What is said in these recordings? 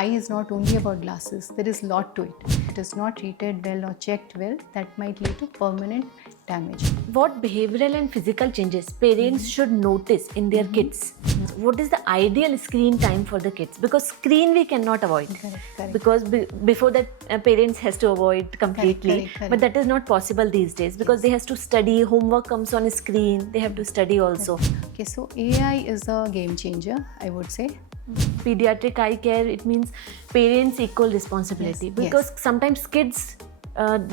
eye is not only about glasses. There is a lot to it. If it is not treated well or checked well, that might lead to permanent damage. What behavioral and physical changes parents should notice in their kids? What is the ideal screen time for the kids? Because screen we cannot avoid. Correct. Because before that parents has to avoid completely. Correct. But that is not possible these days because they has to study. Homework comes on screen. They have to study also. Okay, so AI is a game changer, I would say. Pediatric eye care, it means parents equal responsibility. Yes, Because sometimes kids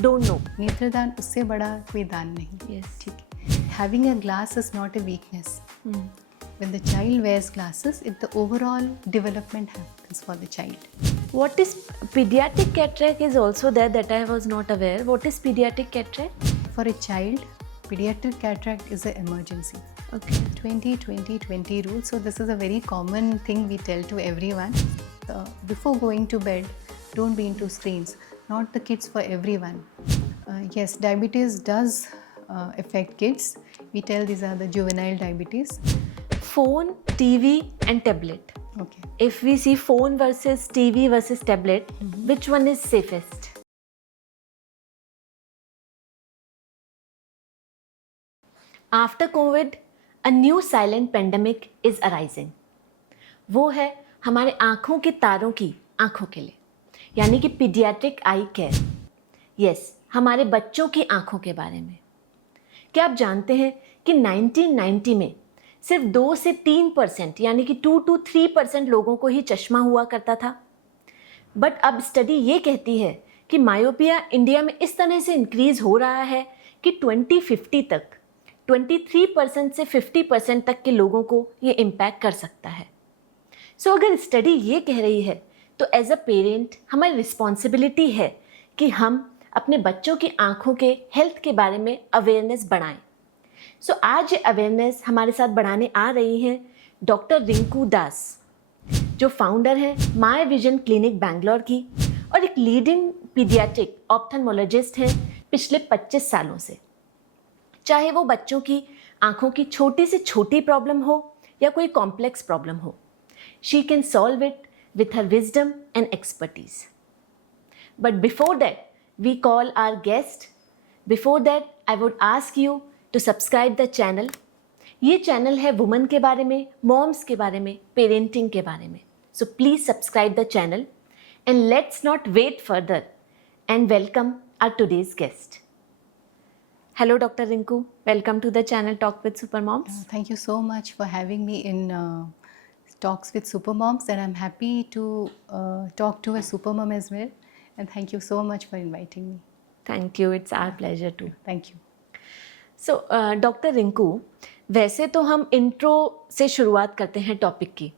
don't know. नेत्रदान उससे बड़ा कोई दान नहीं. Yes. ठीक है. Having a glass is not a weakness. When the child wears glasses, the overall development happens for the child. What is pediatric cataract is also there that I was not aware. What is pediatric cataract? For a child, pediatric cataract is an emergency. Okay. 20-20-20 rule. So this is a very common thing we tell to everyone. Before going to bed, don't be into screens. Not the kids, for everyone. Yes, diabetes does affect kids. We tell these are the juvenile diabetes. Phone, TV and tablet. Okay. If we see phone versus TV versus tablet, which one is safest? After COVID, a new silent pandemic is arising. वो है हमारे आँखों के तारों की आँखों के लिए, यानी कि पीडियाट्रिक आई केयर. यस, हमारे बच्चों की आँखों के बारे में. क्या आप जानते हैं कि 1990 में सिर्फ 2 से 3% यानी कि 2 to 3% लोगों को ही चश्मा हुआ करता था. बट अब स्टडी ये कहती है कि मायोपिया इंडिया में इस तरह से इंक्रीज हो रहा है कि 2050 तक 23% से 50% तक के लोगों को ये इम्पैक्ट कर सकता है. सो अगर स्टडी ये कह रही है तो एज अ पेरेंट हमारी रिस्पॉन्सिबिलिटी है कि हम अपने बच्चों की आँखों के हेल्थ के बारे में अवेयरनेस बढ़ाएं. सो आज ये अवेयरनेस हमारे साथ बढ़ाने आ रही हैं डॉक्टर रिंकू दास, जो फाउंडर है माय विजन क्लिनिक बैंगलोर की और एक लीडिंग पीडियाट्रिक ऑप्थल्मोलॉजिस्ट हैं पिछले 25 सालों से. चाहे वो बच्चों की आँखों की छोटी से छोटी प्रॉब्लम हो या कोई कॉम्प्लेक्स प्रॉब्लम हो, she can solve it with her wisdom and expertise. But before that, we call our guest. Before that, I would ask you to subscribe the channel. ये channel है women के बारे में, moms के बारे में, parenting के बारे में. So please subscribe the channel and let's not wait further and welcome our today's guest. Hello, Dr. Rinku. Welcome to the channel Talk with Supermoms. Thank you so much for having me in Talks with Supermoms, and I'm happy to talk to a supermom as well. And thank you so much for inviting me. Thank you. It's our pleasure too. Thank you. So, doctor Rinku, वैसे तो हम intro से शुरुआत करते हैं topic की,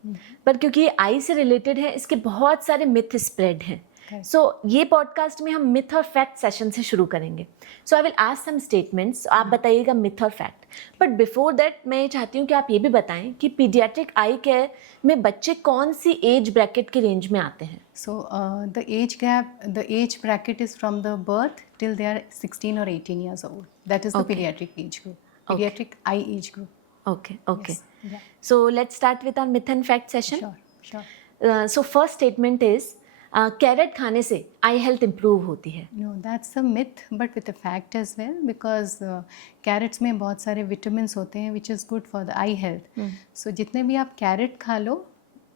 पर क्योंकि ये आई से रिलेटेड है, इसके बहुत सारे मिथ स्प्रेड हैं. सो ये पॉडकास्ट में हम मिथ और फैक्ट सेशन से शुरू करेंगे. So I will ask some statements, आप बताइएगा मिथ और फैक्ट. बट बिफोर दैट मैं चाहती हूँ कि आप ये भी बताएं कि पीडियाट्रिक आई केयर में बच्चे कौन सी एज ब्रैकेट के रेंज में आते हैं. So the age bracket is from the birth till they are 16 or 18 years old. That is the pediatric age group. Pediatric eye age group. Okay. Yes. Yeah. So let's start with our myth and fact session. Sure. So first statement is carrot खाने से आई health improve होती है. No, that's a myth, but with a fact as well, because carrots में बहुत सारे vitamins होते हैं which is good for the eye health. So जितने भी आप carrot खा लो,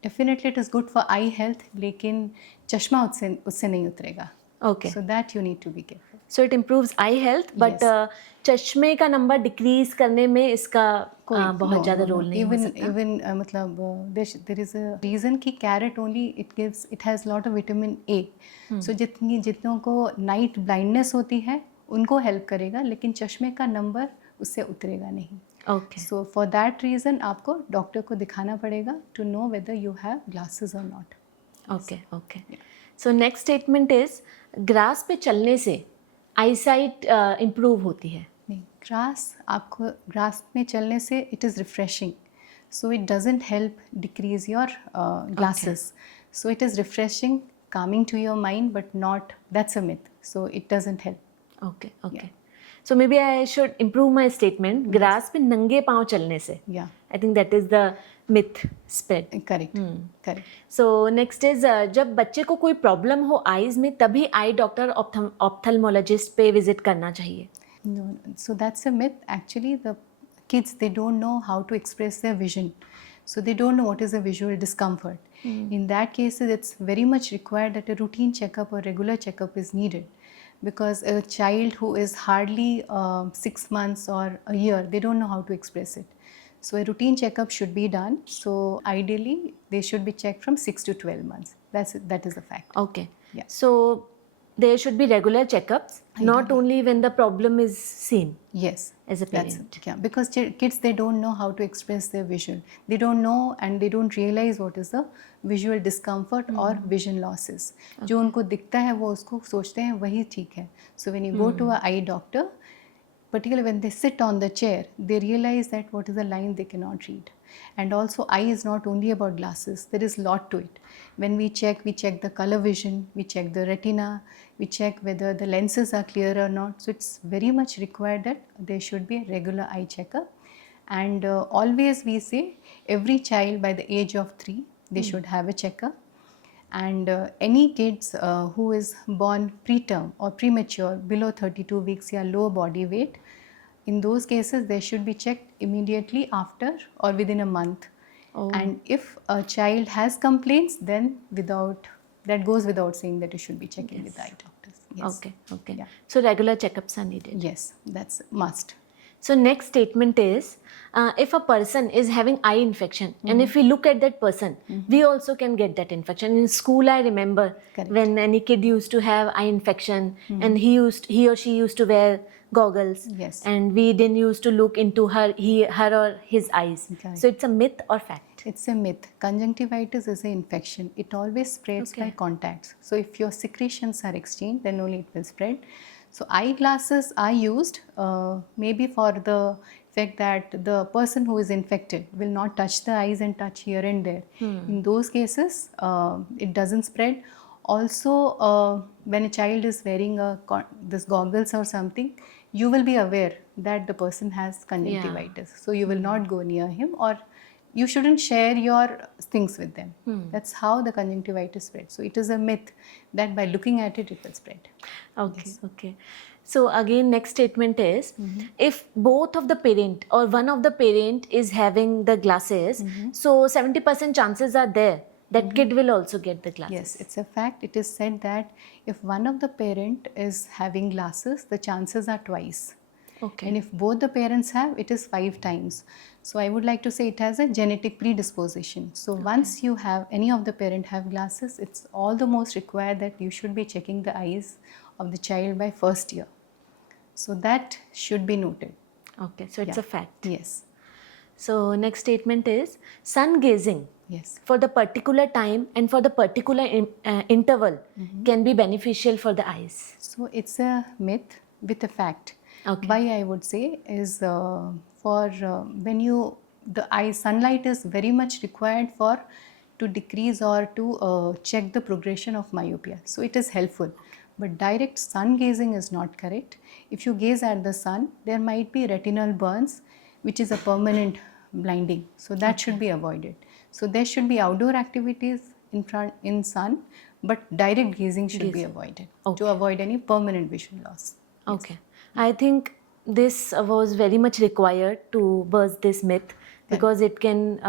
definitely it is good for eye health, लेकिन चश्मा उससे नहीं उतरेगा. Okay. So that you need to be careful. So it improves eye health, but चश्मे का नंबर डिक्रीज करने में इसका बहुत ज़्यादा रोल नहीं हो सकता. Even मतलब there is a reason कि carrot only it has lot of vitamin A. So जितनों को night blindness होती है उनको help करेगा, लेकिन चश्मे का नंबर उससे उतरेगा नहीं. Okay. So for that reason आपको डॉक्टर को दिखाना पड़ेगा to know whether you have glasses or not. Okay. So next statement is grass पे चलने से आई साइट इम्प्रूव होती है. नहीं, ग्रास में चलने से it is refreshing, so it doesn't help decrease your glasses. So it is refreshing, calming to your mind, but not, that's a myth, so it doesn't help. Okay. So maybe I should improve my statement. Grass पे नंगे पाँव चलने से I think that is the myth spread. Correct. Correct. So next is जब बच्चे को कोई problem हो आईज में तभी आई डॉक्टर ऑप्थल्मोलॉजिस्ट पे विजिट करना चाहिए. No, so that's a myth. Actually, the kids, they don't know how to express their vision. So they don't know what is a visual discomfort. In that case, it's very much required that a routine checkup or regular checkup is needed. Because a child who is hardly 6 months or a year, they don't know how to express it. So a routine checkup should be done. So ideally, they should be checked from 6 to 12 months. That is the fact. Okay. Yeah. So there should be regular checkups, not only when the problem is seen. Yes. As a parent. Yeah, because kids, they don't know how to express their vision. They don't know and they don't realize what is the visual discomfort or vision losses. जो उनको दिखता है वो उसको सोचते हैं वही ठीक है. So when you go to a eye doctor, particularly when they sit on the chair, they realize that what is the line they cannot read. And also eye is not only about glasses, there is a lot to it. When we check the color vision, we check the retina, we check whether the lenses are clear or not. So it's very much required that there should be a regular eye checkup. And always we say every child by the age of 3, they should have a checkup. And any kids who is born preterm or premature below 32 weeks or low body weight, in those cases they should be checked immediately after or within a month. And if a child has complaints, then that goes without saying that you should be checking with the eye doctors. Yes. Okay. Yeah. So regular checkups are needed. Yes, that's must. So next statement is, if a person is having eye infection and if we look at that person, we also can get that infection. In school, I remember when any kid used to have eye infection and he or she used to wear goggles. Yes. And we didn't used to look into her or his eyes. Okay. So it's a myth or fact? It's a myth. Conjunctivitis is an infection. It always spreads by contacts. So if your secretions are exchanged, then only it will spread. So eyeglasses are used maybe for the fact that the person who is infected will not touch the eyes and touch here and there. In those cases, it doesn't spread. Also, when a child is wearing this goggles or something, you will be aware that the person has conjunctivitis. So you will not go near him, or you shouldn't share your things with them. That's how the conjunctivitis spreads. So it is a myth that by looking at it, it will spread. Okay. So again, next statement is, if both of the parent or one of the parent is having the glasses, so 70% chances are there that kid will also get the glasses. Yes, it's a fact. It is said that if one of the parent is having glasses, the chances are twice. Okay. And if both the parents have, it is 5 times. So I would like to say it has a genetic predisposition. So once you have any of the parent have glasses, it's all the most required that you should be checking the eyes of the child by first year. So that should be noted. Okay, so it's a fact. Yes. So next statement is, sun gazing for the particular time and for the particular interval can be beneficial for the eyes. So it's a myth with a fact. Okay. Why I would say is for when the eye sunlight is very much required to decrease or to check the progression of myopia. So it is helpful. But direct sun gazing is not correct. If you gaze at the sun, there might be retinal burns, which is a permanent blinding. So that should be avoided. So there should be outdoor activities in sun, but direct gazing should be avoided to avoid any permanent vision loss. Okay. I think this was very much required to burst this myth because it can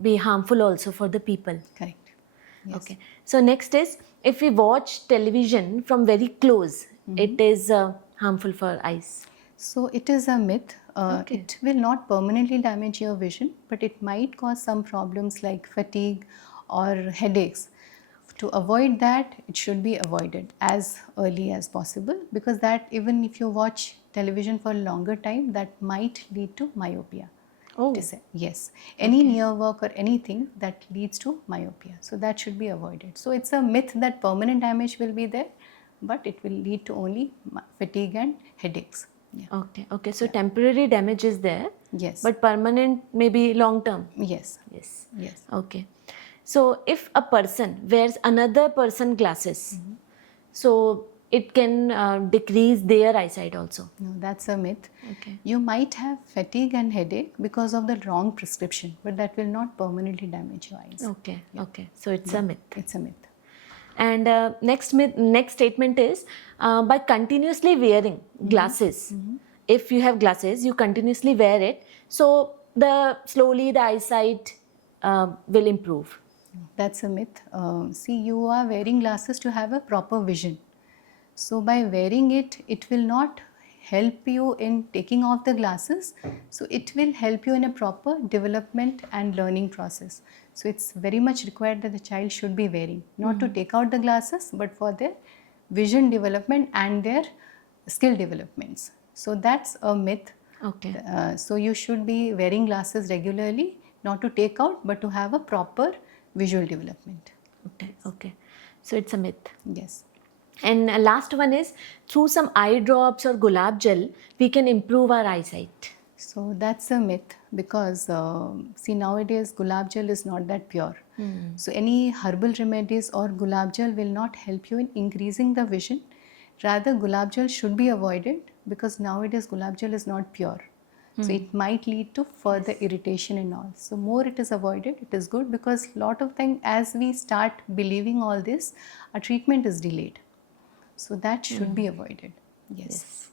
be harmful also for the people. Correct. Yes. Okay. So next is, if we watch television from very close, it is harmful for eyes. So it is a myth. It will not permanently damage your vision, but it might cause some problems like fatigue or headaches. To avoid that, it should be avoided as early as possible, because that even if you watch television for a longer time, that might lead to myopia. Oh. Yes. Any near work or anything that leads to myopia. So that should be avoided. So it's a myth that permanent damage will be there, but it will lead to only fatigue and headaches. Yeah. Okay. So temporary damage is there. Yes. But permanent maybe long term. Yes. Okay. So if a person wears another person glasses, so it can decrease their eyesight also. No, that's a myth. Okay. You might have fatigue and headache because of the wrong prescription, but that will not permanently damage your eyes. Okay. Okay. So it's a myth. It's a myth. And next statement is by continuously wearing glasses. If you have glasses, you continuously wear it. So slowly the eyesight will improve. That's a myth. See, you are wearing glasses to have a proper vision. So by wearing it, it will not help you in taking off the glasses. So it will help you in a proper development and learning process. So it's very much required that the child should be wearing, not to take out the glasses, but for their vision development and their skill developments. So that's a myth. Okay. So you should be wearing glasses regularly, not to take out, but to have a proper visual development. Okay. Okay. So it's a myth. Yes. And last one is through some eye drops or gulab gel, we can improve our eyesight. So that's a myth because see, nowadays gulab gel is not that pure. So any herbal remedies or gulab gel will not help you in increasing the vision. Rather, gulab gel should be avoided because nowadays gulab gel is not pure. So it might lead to further irritation and all. So more it is avoided, it is good, because lot of time as we start believing all this, our treatment is delayed. So that should be avoided. Yes.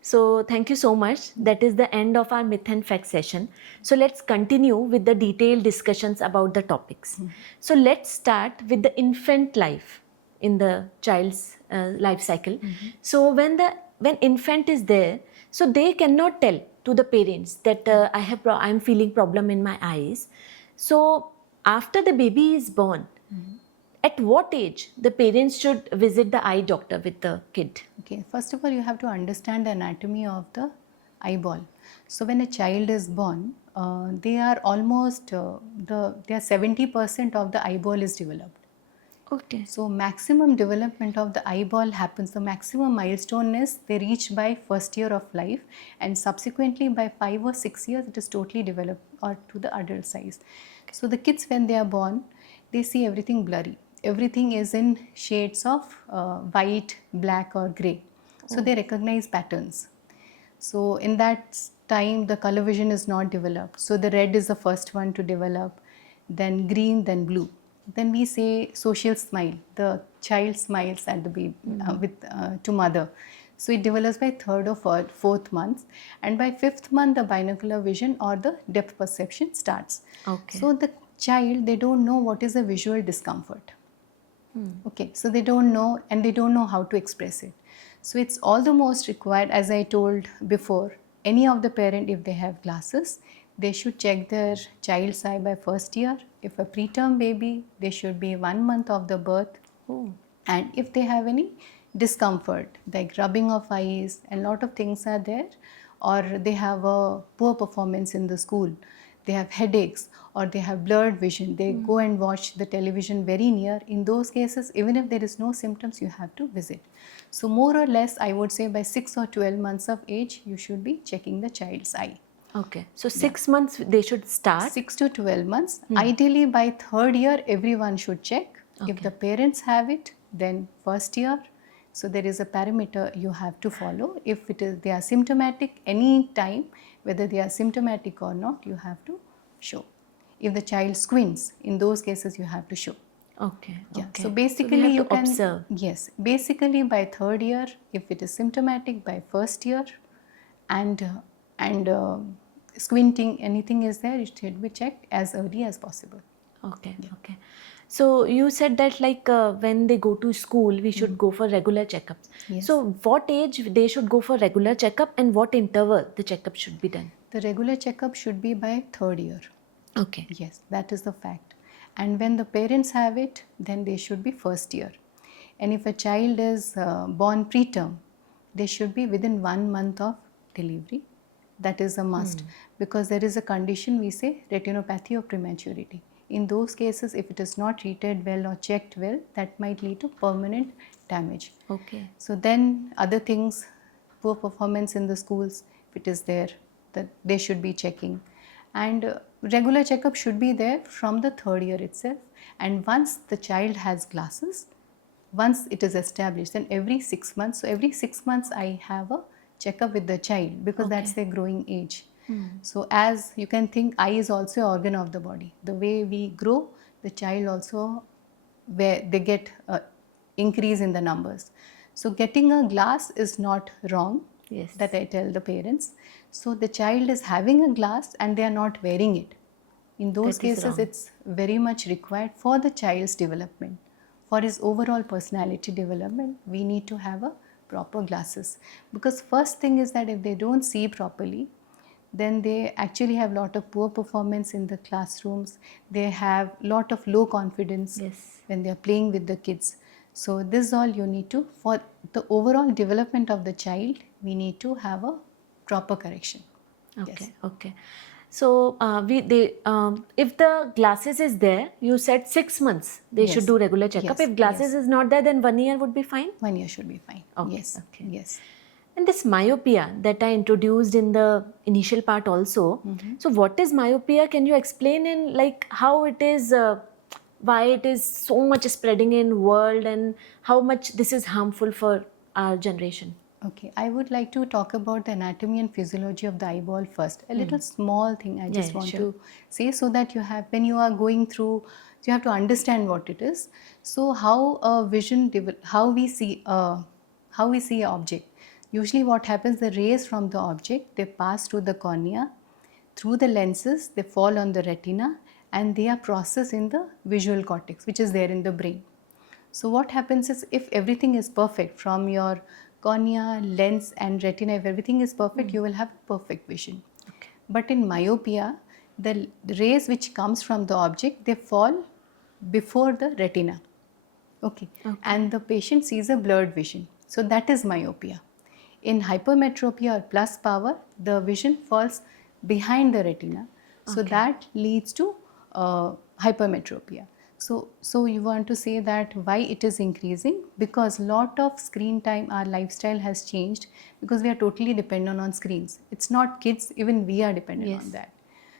So thank you so much. That is the end of our myth and fact session. So let's continue with the detailed discussions about the topics. So let's start with the infant life in the child's life cycle. So when infant is there, so they cannot tell to the parents that I'm feeling problem in my eyes. So after the baby is born, at what age the parents should visit the eye doctor with the kid? Okay, first of all, you have to understand the anatomy of the eyeball. So when a child is born, they are almost, they are 70% of the eyeball is developed. Okay. So maximum development of the eyeball happens, the maximum milestone is they reach by first year of life, and subsequently by 5 or 6 years it is totally developed or to the adult size. So the kids, when they are born, they see everything blurry. Everything is in shades of white, black or grey. So they recognize patterns. So in that time the color vision is not developed. So the red is the first one to develop, then green, then blue. Then we say social smile. The child smiles at the baby to mother. So it develops by third or fourth month, and by fifth month the binocular vision or the depth perception starts. Okay. So the child, they don't know what is a visual discomfort. Okay, so they don't know, and they don't know how to express it. So it's all the most required, as I told before, any of the parent, if they have glasses, they should check their child's eye by first year. If a preterm baby, they should be 1 month of the birth. And if they have any discomfort like rubbing of eyes and lot of things are there, or they have a poor performance in the school, they have headaches or they have blurred vision, they go and watch the television very near, in those cases, even if there is no symptoms, you have to visit. So more or less, I would say by 6 or 12 months of age, you should be checking the child's eye. Okay. So 6 months they should start. 6 to 12 months. Ideally by third year, everyone should check. If the parents have it, then first year. So there is a parameter you have to follow. If they are symptomatic any time, whether they are symptomatic or not, you have to show. If the child squints, in those cases you have to show. Okay. Yeah. Okay. So basically we have you to can observe. Yes. Basically by third year, if it is symptomatic, by first year, and squinting, anything is there, it should be checked as early as possible. Okay. Okay. So you said that when they go to school, we should go for regular checkups. Yes. So what age they should go for regular checkup, and what interval the checkup should be done? The regular checkup should be by third year. Okay. Yes, that is the fact. And when the parents have it, then they should be first year. And if a child is born preterm, they should be within 1 month of delivery. That is a must, because there is a condition, we say retinopathy of prematurity. In those cases, if it is not treated well or checked well, that might lead to permanent damage. Okay. So then other things, poor performance in the schools, if it is there, that they should be checking. And regular checkup should be there from the third year itself. And once the child has glasses, once it is established, then every 6 months, so every 6 months I have a checkup with the child because that's Okay. their growing age. So as you can think, eye is also an organ of the body. The way we grow, the child also, where they get increase in the numbers. So getting a glass is not wrong. Yes. That I tell the parents. So the child is having a glass and they are not wearing it. In those That is cases, wrong. it's very much required for the child's development. For his overall personality development, we need to have a proper glasses. Because first thing is that if they don't see properly, then they actually have lot of poor performance in the classrooms. They have lot of low confidence Yes. when they are playing with the kids. So this all you need to, for the overall development of the child, we need to have a proper correction. Okay. Yes. Okay. So if the glasses is there, you said 6 months they should Yes. do regular checkup. Yes. If glasses Yes. is not there, then 1 year would be fine. 1 year should be fine. Okay, Yes. okay. Yes. And this myopia that I introduced in the initial part also. So what is myopia? Can you explain in like how it is, why it is so much spreading in world and how much this is harmful for our generation? Okay, I would like to talk about the anatomy and physiology of the eyeball first. A little small thing I just Yeah, want sure. to say so that you have, when you are going through, you have to understand what it is. So how a vision, how we see an object. Usually what happens, the rays from the object, they pass through the cornea, through the lenses, they fall on the retina and they are processed in the visual cortex, which is there in the brain. So what happens is, if everything is perfect from your cornea, lens and retina, if everything is perfect, you will have perfect vision. Okay. But in myopia, the rays which comes from the object, they fall before the retina. Okay. And the patient sees a blurred vision. So that is myopia. In hypermetropia or plus power, the vision falls behind the retina. So that leads to hypermetropia. So you want to say that why it is increasing? Because lot of screen time, our lifestyle has changed because we are totally dependent on screens. It's not kids, even we are dependent Yes. on that.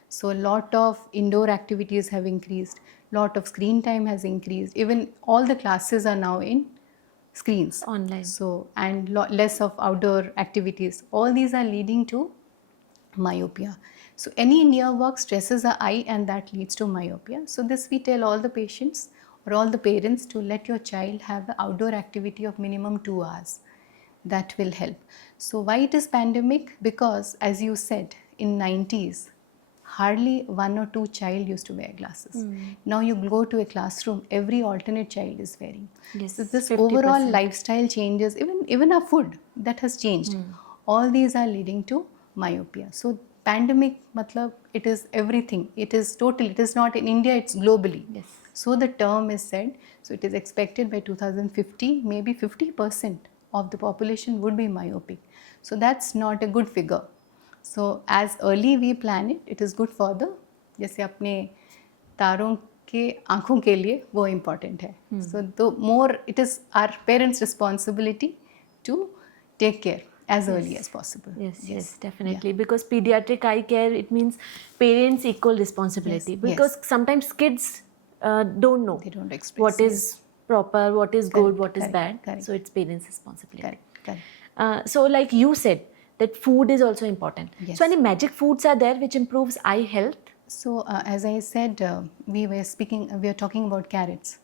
So a lot of indoor activities have increased, lot of screen time has increased. Even all the classes are now in screens. Online. So, and less of outdoor activities. All these are leading to myopia. So any near work stresses the eye and that leads to myopia. So this we tell all the patients or all the parents to let your child have an outdoor activity of minimum 2 hours. That will help. So why it is pandemic? Because as you said, in 90s, hardly 1 or 2 child used to wear glasses. Now you go to a classroom, every alternate child is wearing. Yes, So this 50%. overall lifestyle changes, even our food, that has changed. All these are leading to myopia. So pandemic, matlab, it is everything. It is total. It is not in India, it's globally. Yes. So the term is said, so it is expected by 2050, maybe 50% of the population would be myopic. So that's not a good figure. So as early we plan it, it is good for the, जैसे अपने तारों के आँखों के लिए वो important है. So the more, it is our parents' responsibility to take care as early as possible. Yes, definitely. Because pediatric eye care, it means parents' equal responsibility. Yes, Because sometimes kids don't know They don't express. what is proper, what is good, what is correct, bad. correct. So it's parents' responsibility. Correct. So like you said, that food is also important. Yes. So any magic foods are there which improves eye health? So as I said, we are talking about carrots.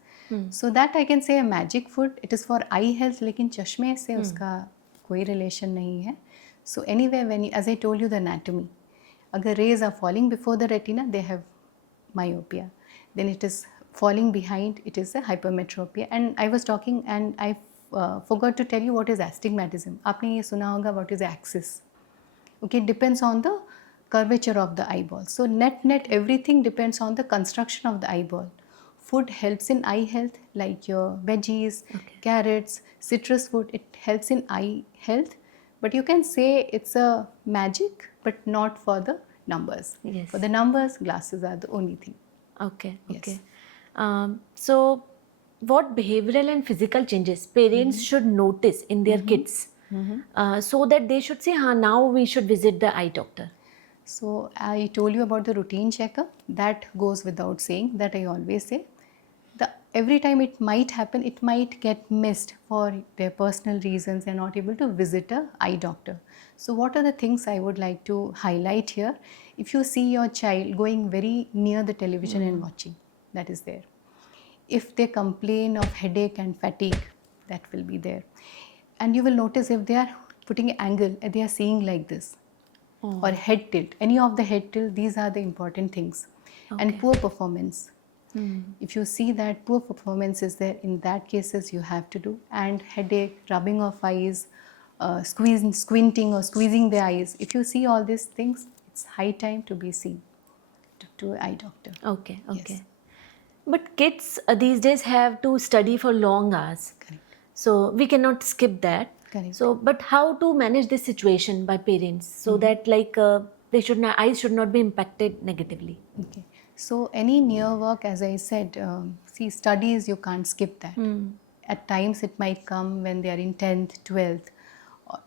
So that I can say a magic food. It is for eye health, लेकिन चश्मे से उसका कोई relation नहीं है. So anyway, as I told you the anatomy, अगर rays are falling before the retina, they have myopia. Then it is falling behind, it is a hypermetropia. And I was talking and I forgot to tell you what is astigmatism. आपने ये सुना होगा what is axis. Okay, it depends on the curvature of the eyeball. So net everything depends on the construction of the eyeball. Food helps in eye health, like your veggies, carrots, citrus food, it helps in eye health. But you can say it's a magic, but not for the numbers. Yes. For the numbers, glasses are the only thing. Okay, Yes. okay. So what behavioral and physical changes parents should notice in their kids so that they should say, now we should visit the eye doctor? So I told you about the routine checkup. That goes without saying, that I always say. every time it might happen, it might get missed for their personal reasons. They're not able to visit a eye doctor. So what are the things I would like to highlight here? If you see your child going very near the television and watching, that is there. If they complain of headache and fatigue, that will be there. And you will notice if they are putting an angle and they are seeing like this, or head tilt, any of the head tilt, these are the important things. And poor performance. If you see that poor performance is there, in that cases you have to do. And headache, rubbing of eyes, squinting or squeezing the eyes. If you see all these things, it's high time to be seen to an eye doctor. Okay. Yes. But kids these days have to study for long hours. Correct. So we cannot skip that. Correct. So, but how to manage this situation by parents so that eyes should not be impacted negatively? Okay. So any near work, as I said, see, studies, you can't skip that. At times it might come when they are in 10th, 12th.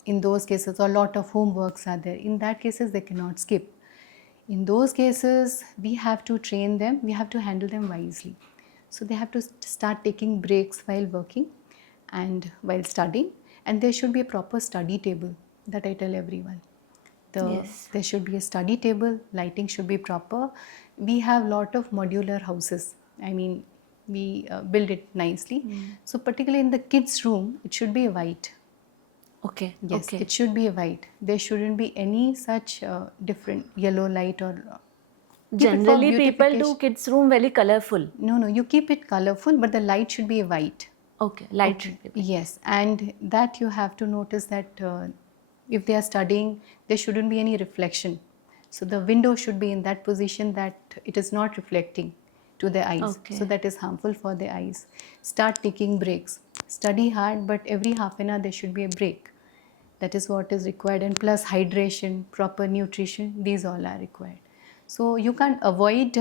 In those cases, a lot of homeworks are there. In that cases, they cannot skip. In those cases, we have to train them. We have to handle them wisely. So they have to start taking breaks while working and while studying. And there should be a proper study table, that I tell everyone. Yes. There should be a study table, lighting should be proper. We have lot of modular houses. I mean, we build it nicely. So particularly in the kids' room, it should be white. Okay. Yes, Okay. it should be white. There shouldn't be any such different yellow light or... keep it for Generally, people do beautification. kids' room very colorful. No, you keep it colorful, but the light should be white. Okay. Light should be white. Yes, and that you have to notice that if they are studying, there shouldn't be any reflection. So the window should be in that position that it is not reflecting to the eyes. Okay. So that is harmful for the eyes. Start taking breaks. Study hard, but every half an hour there should be a break. That is what is required, and plus hydration, proper nutrition, these all are required. So you can't avoid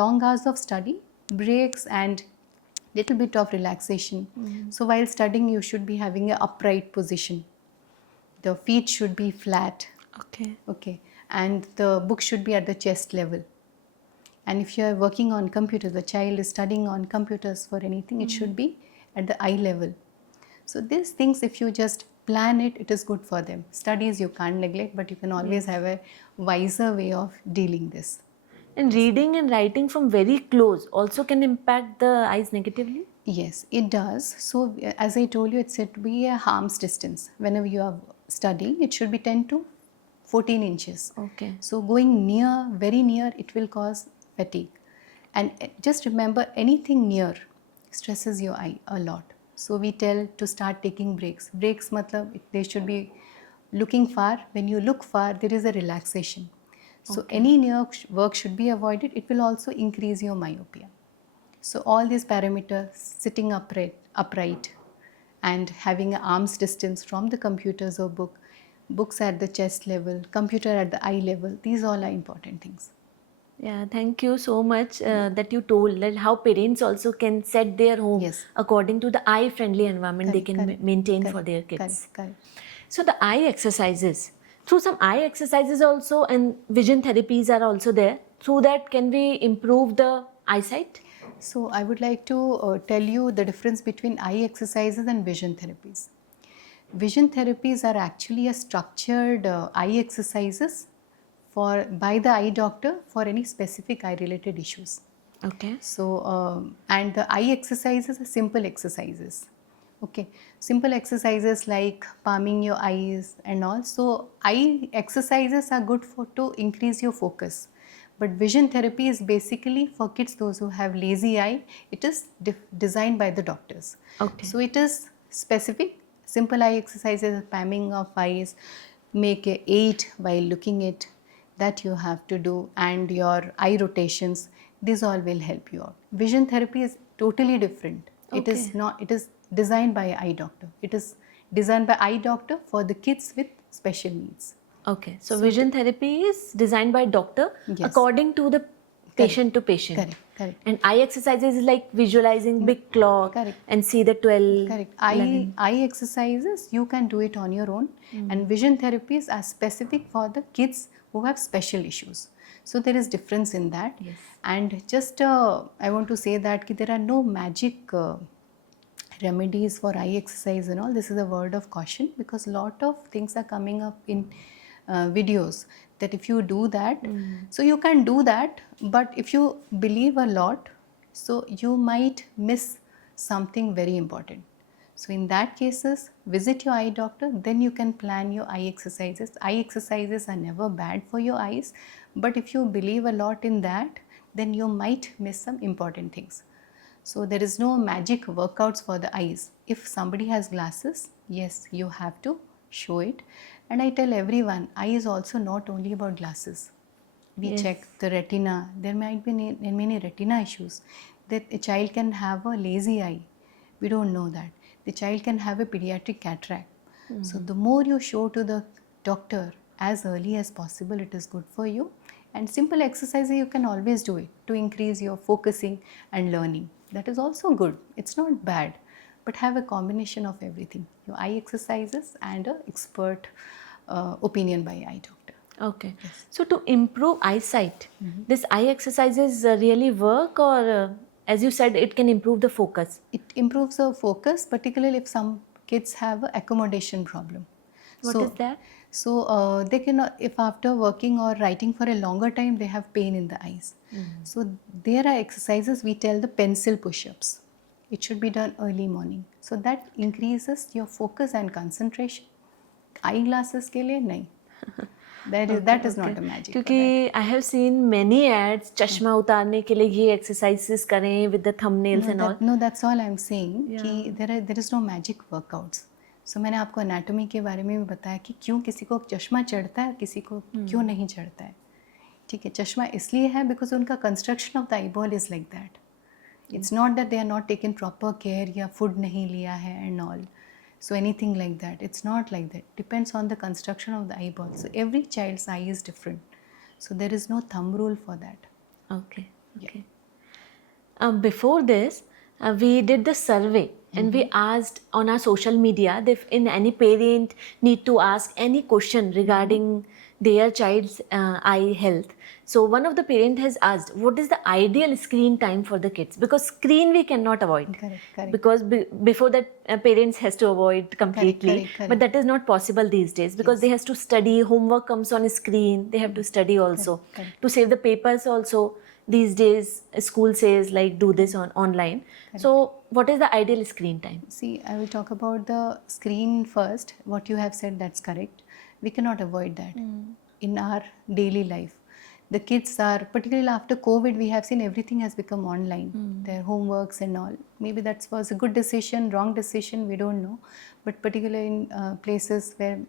long hours of study, breaks and little bit of relaxation. So while studying, you should be having an upright position. The feet should be flat. Okay, and the book should be at the chest level. And if you are working on computers, the child is studying on computers for anything, it should be at the eye level. So these things, if you just plan it, it is good for them. Studies you can't neglect, but you can always have a wiser way of dealing this. And reading and writing from very close also can impact the eyes negatively? Yes, it does. So as I told you, it should be a arm's distance. Whenever you are studying, it should be 10 to 14 inches. Okay. So going near, very near, it will cause fatigue. And just remember, anything near stresses your eye a lot. So we tell to start taking breaks. Breaks matlab, they should be looking far. When you look far, there is a relaxation. So any near work should be avoided. It will also increase your myopia. So all these parameters, sitting upright and having an arm's distance from the computers or books at the chest level, computer at the eye level, these all are important things. Yeah, thank you so much that you told that how parents also can set their home Yes. according to the eye-friendly environment they can maintain for their kids. Correct. So the eye exercises, through some eye exercises also, and vision therapies are also there. Through that, can we improve the eyesight? So I would like to tell you the difference between eye exercises and vision therapies. Vision therapies are actually a structured eye exercises by the eye doctor for any specific eye related issues. Okay. So and the eye exercises are simple exercises. Okay, simple exercises like palming your eyes and all. So eye exercises are good to increase your focus. But vision therapy is basically for kids, those who have lazy eye. It is designed by the doctors. Okay. So it is specific. Simple eye exercises, palming of eyes, make a 8 while looking it, that you have to do, and your eye rotations. These all will help you out. Vision therapy is totally different. It is not. It is designed by an eye doctor. It is designed by eye doctor for the kids with special needs. Okay. So vision therapy is designed by doctor Yes. according to the patient to patient. Correct. And eye exercises is like visualizing big clock Correct. and see the 12. Correct. 11. Eye exercises, you can do it on your own. And vision therapies are specific for the kids who have special issues. So there is difference in that. Yes. And just I want to say that there are no magic remedies for eye exercise and all. This is a word of caution, because lot of things are coming up in videos that if you do that, so you can do that, but if you believe a lot, so you might miss something very important. So in that cases, visit your eye doctor, then you can plan your eye exercises. Eye exercises are never bad for your eyes, but if you believe a lot in that, then you might miss some important things. So there is no magic workouts for the eyes. If somebody has glasses, yes, you have to show it. And I tell everyone, eye is also not only about glasses. We Yes. check the retina. There might be many retina issues. That a child can have a lazy eye. We don't know that. The child can have a pediatric cataract. So the more you show to the doctor as early as possible, it is good for you. And simple exercises you can always do it to increase your focusing and learning. That is also good. It's not bad. But have a combination of everything. Your eye exercises and an expert opinion by eye doctor. Okay. So to improve eyesight, this eye exercises really work, or as you said, it can improve the focus? It improves the focus, particularly if some kids have an accommodation problem. What is that? So they can, if after working or writing for a longer time, they have pain in the eyes. So there are exercises, we tell the pencil push-ups. It should be done early morning. So that increases your focus and concentration. Eyeglasses के लिए नहीं. That is not a magic. क्योंकि I have seen many ads, चश्मा उतारने के लिए ये exercises करें with the thumbnails and all. No, that's all I'm saying. कि there is no magic workouts. So मैंने आपको anatomy के बारे में भी बताया कि क्यों किसी को चश्मा चढ़ता है, किसी को क्यों नहीं चढ़ता है. ठीक है, चश्मा इसलिए है because उनका construction of the eyeball is like that. It's not that they are not taken proper care या food नहीं लिया है and all. So anything like that, it's not like that. Depends on the construction of the eyeball. So every child's eye is different. So there is no thumb rule for that. Okay. Okay. Before this, we did the survey and we asked on our social media that if any parent need to ask any question regarding their child's eye health. So one of the parent has asked, what is the ideal screen time for the kids? Because screen we cannot avoid. Correct. Because before that parents has to avoid completely. Correct. But that is not possible these days because they has to study, homework comes on screen, they have to study also. Correct. To save the papers also, these days school says like do this on online. So what is the ideal screen time? See, I will talk about the screen first. What you have said, that's correct. We cannot avoid that in our daily life. The kids are, particularly after COVID, we have seen everything has become online. Their homeworks and all. Maybe that was a good decision, wrong decision, we don't know. But particularly in places where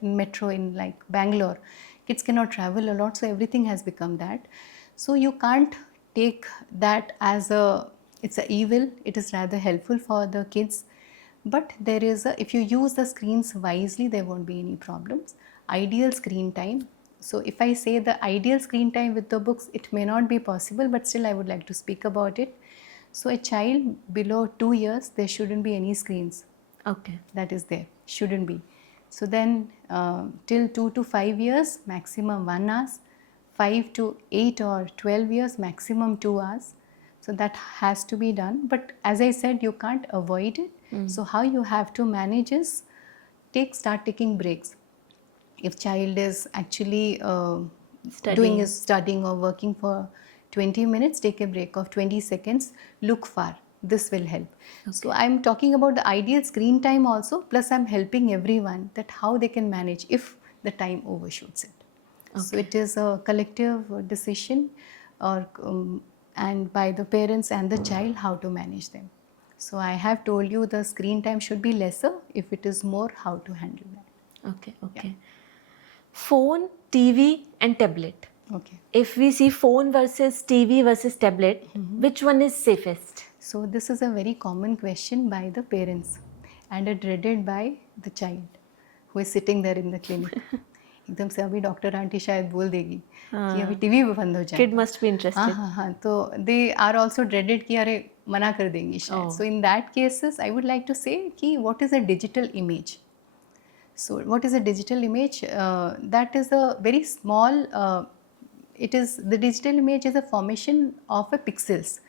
in metro, in like Bangalore, kids cannot travel a lot, so everything has become that. So you can't take that as it's an evil. It is rather helpful for the kids. But there is if you use the screens wisely, there won't be any problems. Ideal screen time. So if I say the ideal screen time with the books, it may not be possible, but still I would like to speak about it. So a child below 2 years, there shouldn't be any screens. Okay. That is there. Shouldn't be. So then till 2 to 5 years, maximum 1 hour. 5 to 8 or 12 years, maximum 2 hours. So that has to be done. But as I said, you can't avoid it. So how you have to manage is start taking breaks. If child is actually doing his studying or working for 20 minutes, take a break of 20 seconds, look far. This will help. So I'm talking about the ideal screen time also, plus I'm helping everyone that how they can manage if the time overshoots it. So it is a collective decision or and by the parents and the child how to manage them. So I have told you the screen time should be lesser. If it is more, how to handle that. Okay. Yeah. Phone, TV and tablet. Okay. If we see phone versus TV versus tablet, which one is safest? So this is a very common question by the parents and dreaded by the child who is sitting there in the clinic. एकदम से अभी doctor aunty शायद बोल देगी कि अभी TV भी बंद हो जाए. Kid must be interested. हाँ. तो they are also dreaded कि अरे मना कर देंगी शायद. So in that cases, I would like to say कि what is a digital image? So what is a digital image? That is a very small the digital image is a formation of a pixels,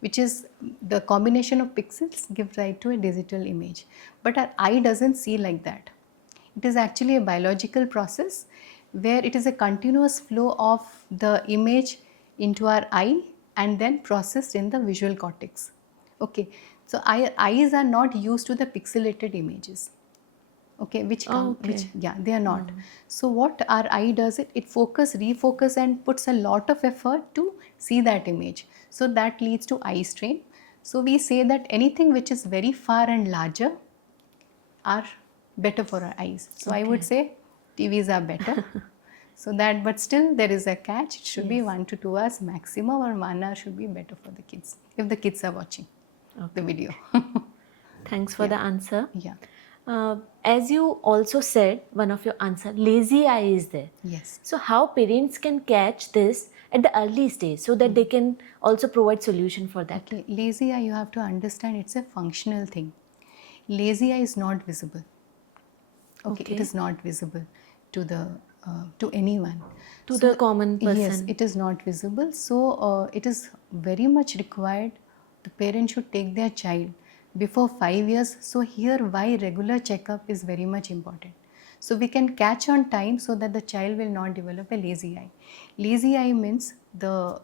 which is the combination of pixels give rise to a digital image. But our eye doesn't see like that. It is actually a biological process where it is a continuous flow of the image into our eye and then processed in the visual cortex. Okay, so eyes are not used to the pixelated images. Okay, which Okay. yeah, they are not. So what our eye does, it refocus and puts a lot of effort to see that image. So that leads to eye strain. So we say that anything which is very far and larger are better for our eyes. So I would Okay. say TVs are better. So that, but still there is a catch. It should be Yes. 1 to 2 hours maximum, or 1 hour should be better for the kids if the kids are watching the video. Thanks for Yeah. the answer. Yeah. As you also said, one of your answer, lazy eye is there. Yes. So how parents can catch this at the early stage so that they can also provide solution for that? Okay, lazy eye, you have to understand it's a functional thing. Lazy eye is not visible. Okay, it Okay. is not visible to the to anyone. To So the common yes, person. it is not visible. So it is very much required. The parent should take their child before 5 years. So here, why regular checkup is very much important. So we can catch on time so that the child will not develop a lazy eye. Lazy eye means the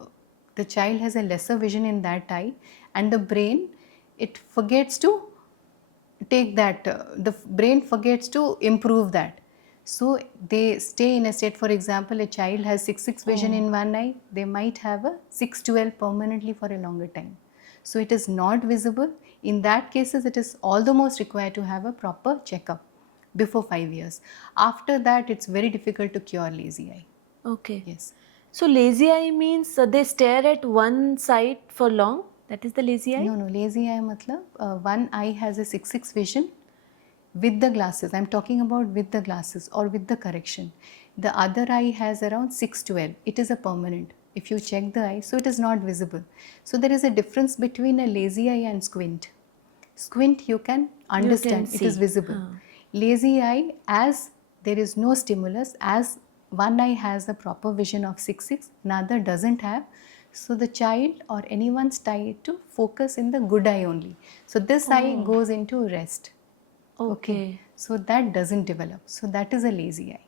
child has a lesser vision in that eye, and the brain, it forgets to take that, the brain forgets to improve that. So they stay in a state. For example, a child has 6/6 vision in one eye, they might have a 6/12 permanently for a longer time. So it is not visible. In that cases, it is all the most required to have a proper checkup before 5 years. After that, it's very difficult to cure lazy eye. Okay. Yes. So lazy eye means they stare at one side for long. That is the lazy eye? No, lazy eye matlab, one eye has a 6/6 vision with the glasses. I'm talking about with the glasses or with the correction. The other eye has around 6/12. It is a permanent. If you check the eye, so it is not visible. So there is a difference between a lazy eye and squint. Squint you can You can understand, it is see. visible. Lazy eye, as there is no stimulus, as one eye has a proper vision of 6/6, another doesn't have. So the child or anyone's tied to focus in the good eye only. So this eye goes into rest. Okay. So that doesn't develop. So that is a lazy eye.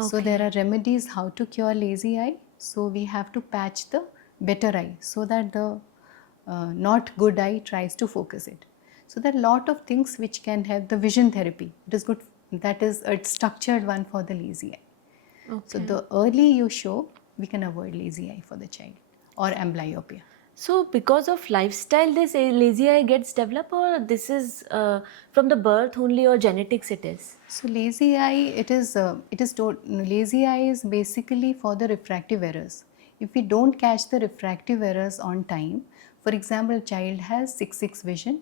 So Okay. there are remedies how to cure lazy eye. So we have to patch the better eye so that the not good eye tries to focus it. So there are a lot of things which can help. The vision therapy, it is good. That is a structured one for the lazy eye. So Okay. the early you show, we can avoid lazy eye for the child or amblyopia. So because of lifestyle, this lazy eye gets developed, or this is from the birth only, or genetics it is? So lazy eye, lazy eye is basically for the refractive errors. If we don't catch the refractive errors on time, for example, a child has 6/6 vision,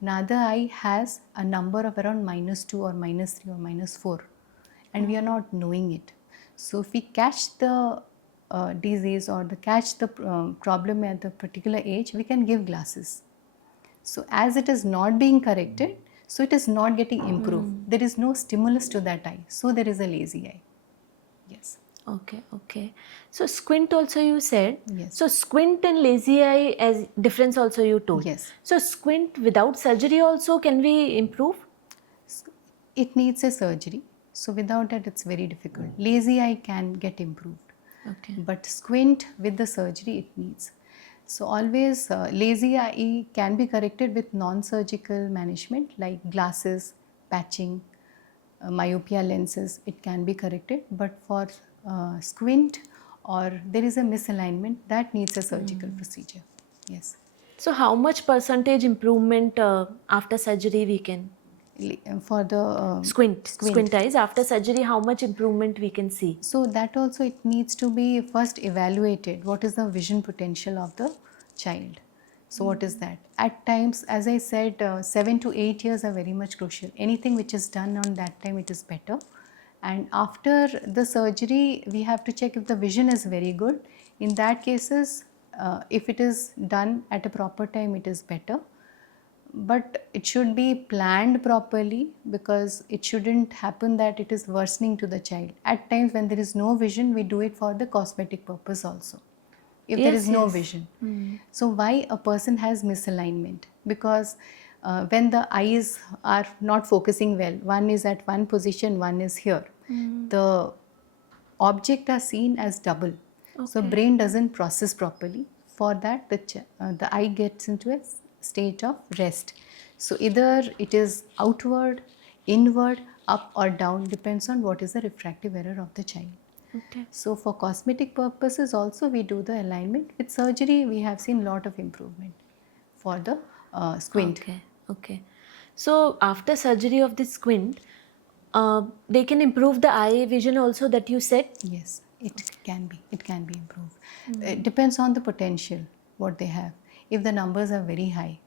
another eye has a number of around -2 or -3 or -4, and we are not knowing it. So if we catch the disease or catch the problem at the particular age, we can give glasses. So as it is not being corrected, so it is not getting improved. There is no stimulus to that eye. So there is a lazy eye. Yes. Okay, okay. So squint also you said. Yes. So squint and lazy eye as difference also you told. Yes. So squint without surgery also can we improve? It needs a surgery. So without that, it's very difficult. Lazy eye can get improved. Okay. But squint with the surgery, it needs. So always lazy eye can be corrected with non-surgical management like glasses, patching, myopia lenses. It can be corrected. But for squint or there is a misalignment, that needs a surgical procedure. Yes. So how much percentage improvement after surgery we can? For the Squint eyes after surgery, how much improvement we can see? So that also, it needs to be first evaluated. What is the vision potential of the child? So what is that? At times, as I said, 7 to 8 years are very much crucial. Anything which is done on that time, it is better. And after the surgery, we have to check if the vision is very good. In that cases, if it is done at a proper time, it is better. but it should be planned properly, because it shouldn't happen that it is worsening to the child. At times when there is no vision, we do it for the cosmetic purpose also, if there is Yes, no yes. vision. So why a person has misalignment? Because when the eyes are not focusing well, one is at one position, one is here, the object are seen as double. So Okay. brain doesn't process properly. For that, the eye gets into a state of rest. So either it is outward, inward, up or down, depends on what is the refractive error of the child. Okay. So for cosmetic purposes also we do the alignment. With surgery we have seen lot of improvement for the squint. Okay. Okay. So after surgery of the squint, they can improve the eye vision also that you said. Yes, it can be. It can be improved. It depends on the potential what they have. If the numbers are very high,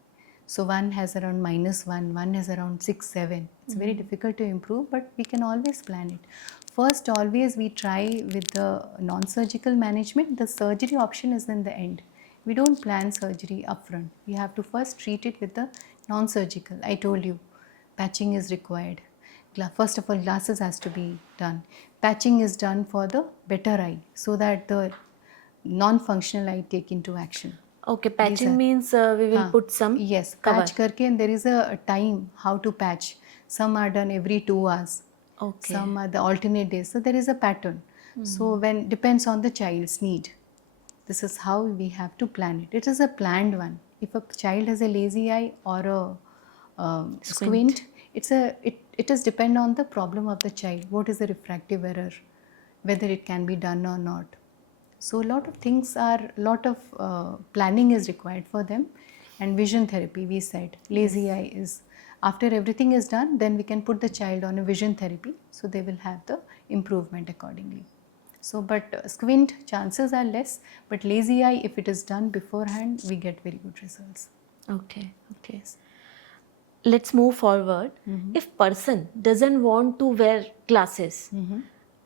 so one has around -1, one has around 6, 7. It's very difficult to improve, but we can always plan it. First, always we try with the non-surgical management. The surgery option is in the end. We don't plan surgery upfront. We have to first treat it with the non-surgical. I told you, patching is required. First of all, glasses has to be done. Patching is done for the better eye, so that the non-functional eye take into action. Okay, These patching are- means we will हाँ, put some yes, cover. patch करके, and there is a time how to patch. Some are done every 2 hours. Okay. Some are the alternate days. So there is a pattern. So when depends on the child's need. This is how we have to plan it. It is a planned one. If a child has a lazy eye or a squint, it is depend on the problem of the child. What is the refractive error? Whether it can be done or not. So a lot of things are, lot of planning is required for them. And vision therapy, we said, lazy eye is, after everything is done, then we can put the child on a vision therapy, so they will have the improvement accordingly. So, but squint chances are less, but lazy eye, if it is done beforehand, we get very good results. Okay. Okay. Let's move forward. If person doesn't want to wear glasses,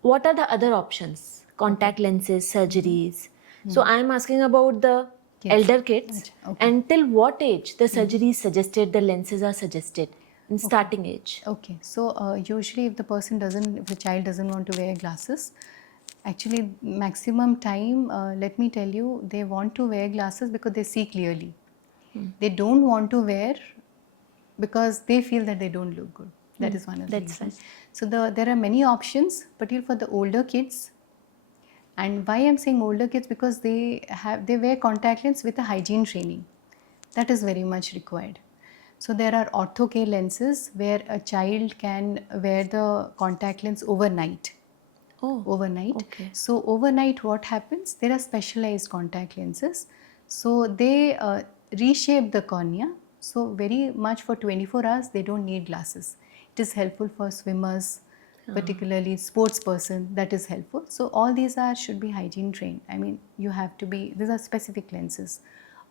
what are the other options? Contact lenses, surgeries. So I am asking about the Yes. elder kids. Okay. Until what age the surgery is suggested, the lenses are suggested in starting age? Okay, so usually if the child doesn't want to wear glasses, actually maximum time, let me tell you, they want to wear glasses because they see clearly. They don't want to wear because they feel that they don't look good. That is one of the That's reasons. So there are many options, particularly for the older kids. And why I'm saying older kids, because they wear contact lens with a hygiene training. That is very much required. So there are ortho-K lenses where a child can wear the contact lens overnight. Oh, Overnight. okay. So overnight what happens? There are specialized contact lenses. So they reshape the cornea. So very much for 24 hours they don't need glasses. It is helpful for swimmers, particularly sports person, that is helpful. So all these should be hygiene trained. I mean, you have to be, these are specific lenses.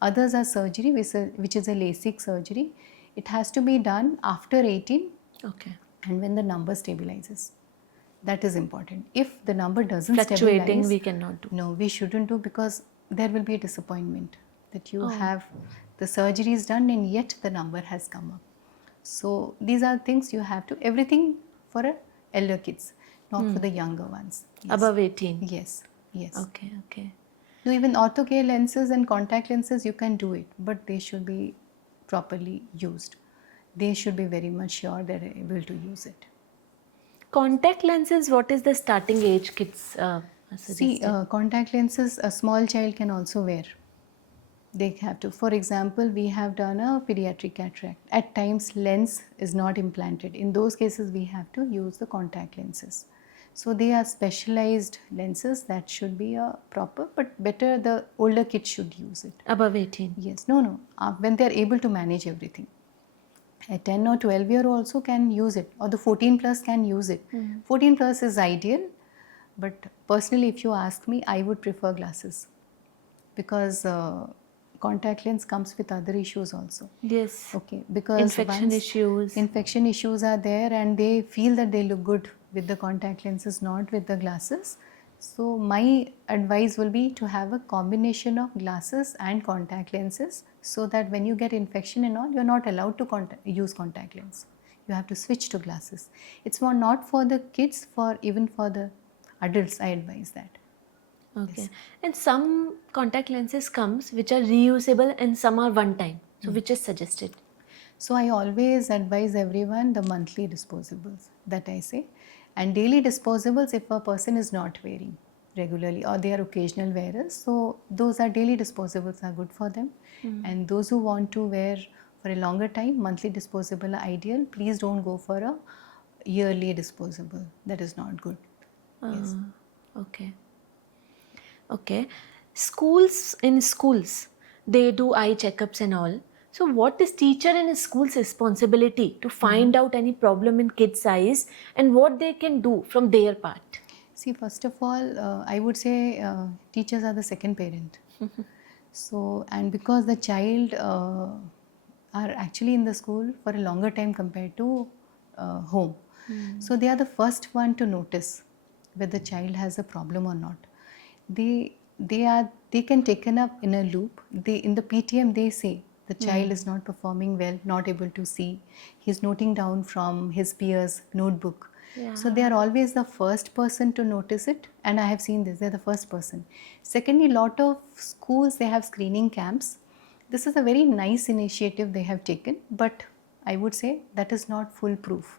Others are surgery, which is a LASIK surgery. It has to be done after 18 Okay. and when the number stabilizes. That is important. If the number doesn't Fluctuating stabilize, we cannot do. no, we shouldn't do, because there will be a disappointment that you have the surgery is done and yet the number has come up. So these are things you have to, everything for elder kids, not for the younger ones. Yes. Above 18. Yes, yes. Okay, okay. No, even ortho-K lenses and contact lenses, you can do it, but they should be properly used. They should be very much sure they're able to use it. Contact lenses, what is the starting age kids See, suggested? contact lenses a small child can also wear. They have to. For example, we have done a pediatric cataract. At times, lens is not implanted. In those cases, we have to use the contact lenses. So they are specialized lenses that should be proper, but better the older kids should use it. Above 18. Yes, no. When they are able to manage everything. A 10 or 12-year also can use it, or the 14 plus can use it. 14 plus is ideal, but personally, if you ask me, I would prefer glasses, because contact lens comes with other issues also. Yes. Okay, because Infection once issues. infection issues are there and they feel that they look good with the contact lenses, not with the glasses. So my advice will be to have a combination of glasses and contact lenses so that when you get infection and all, you're not allowed to use contact lens. You have to switch to glasses. It's not for the kids, even for the adults, I advise that. Okay. Yes. And some contact lenses comes which are reusable and some are one time. So which is suggested? So I always advise everyone the monthly disposables that I say, and daily disposables if a person is not wearing regularly or they are occasional wearers. So those are daily disposables are good for them, and those who want to wear for a longer time, monthly disposable are ideal. Please don't go for a yearly disposable. That is not good. Yes. Okay. Okay. In schools, they do eye checkups and all. So what is teacher and school's responsibility to find out any problem in kids' eyes and what they can do from their part? See, first of all, I would say teachers are the second parent. So, and because the child are actually in the school for a longer time compared to home, so they are the first one to notice whether the child has a problem or not. They can taken up in a loop. In the PTM they say the child is not performing well, not able to see. He's noting down from his peers' notebook. So they are always the first person to notice it, and I have seen this, they're the first person. Secondly, lot of schools, they have screening camps. This is a very nice initiative they have taken, but I would say that is not foolproof.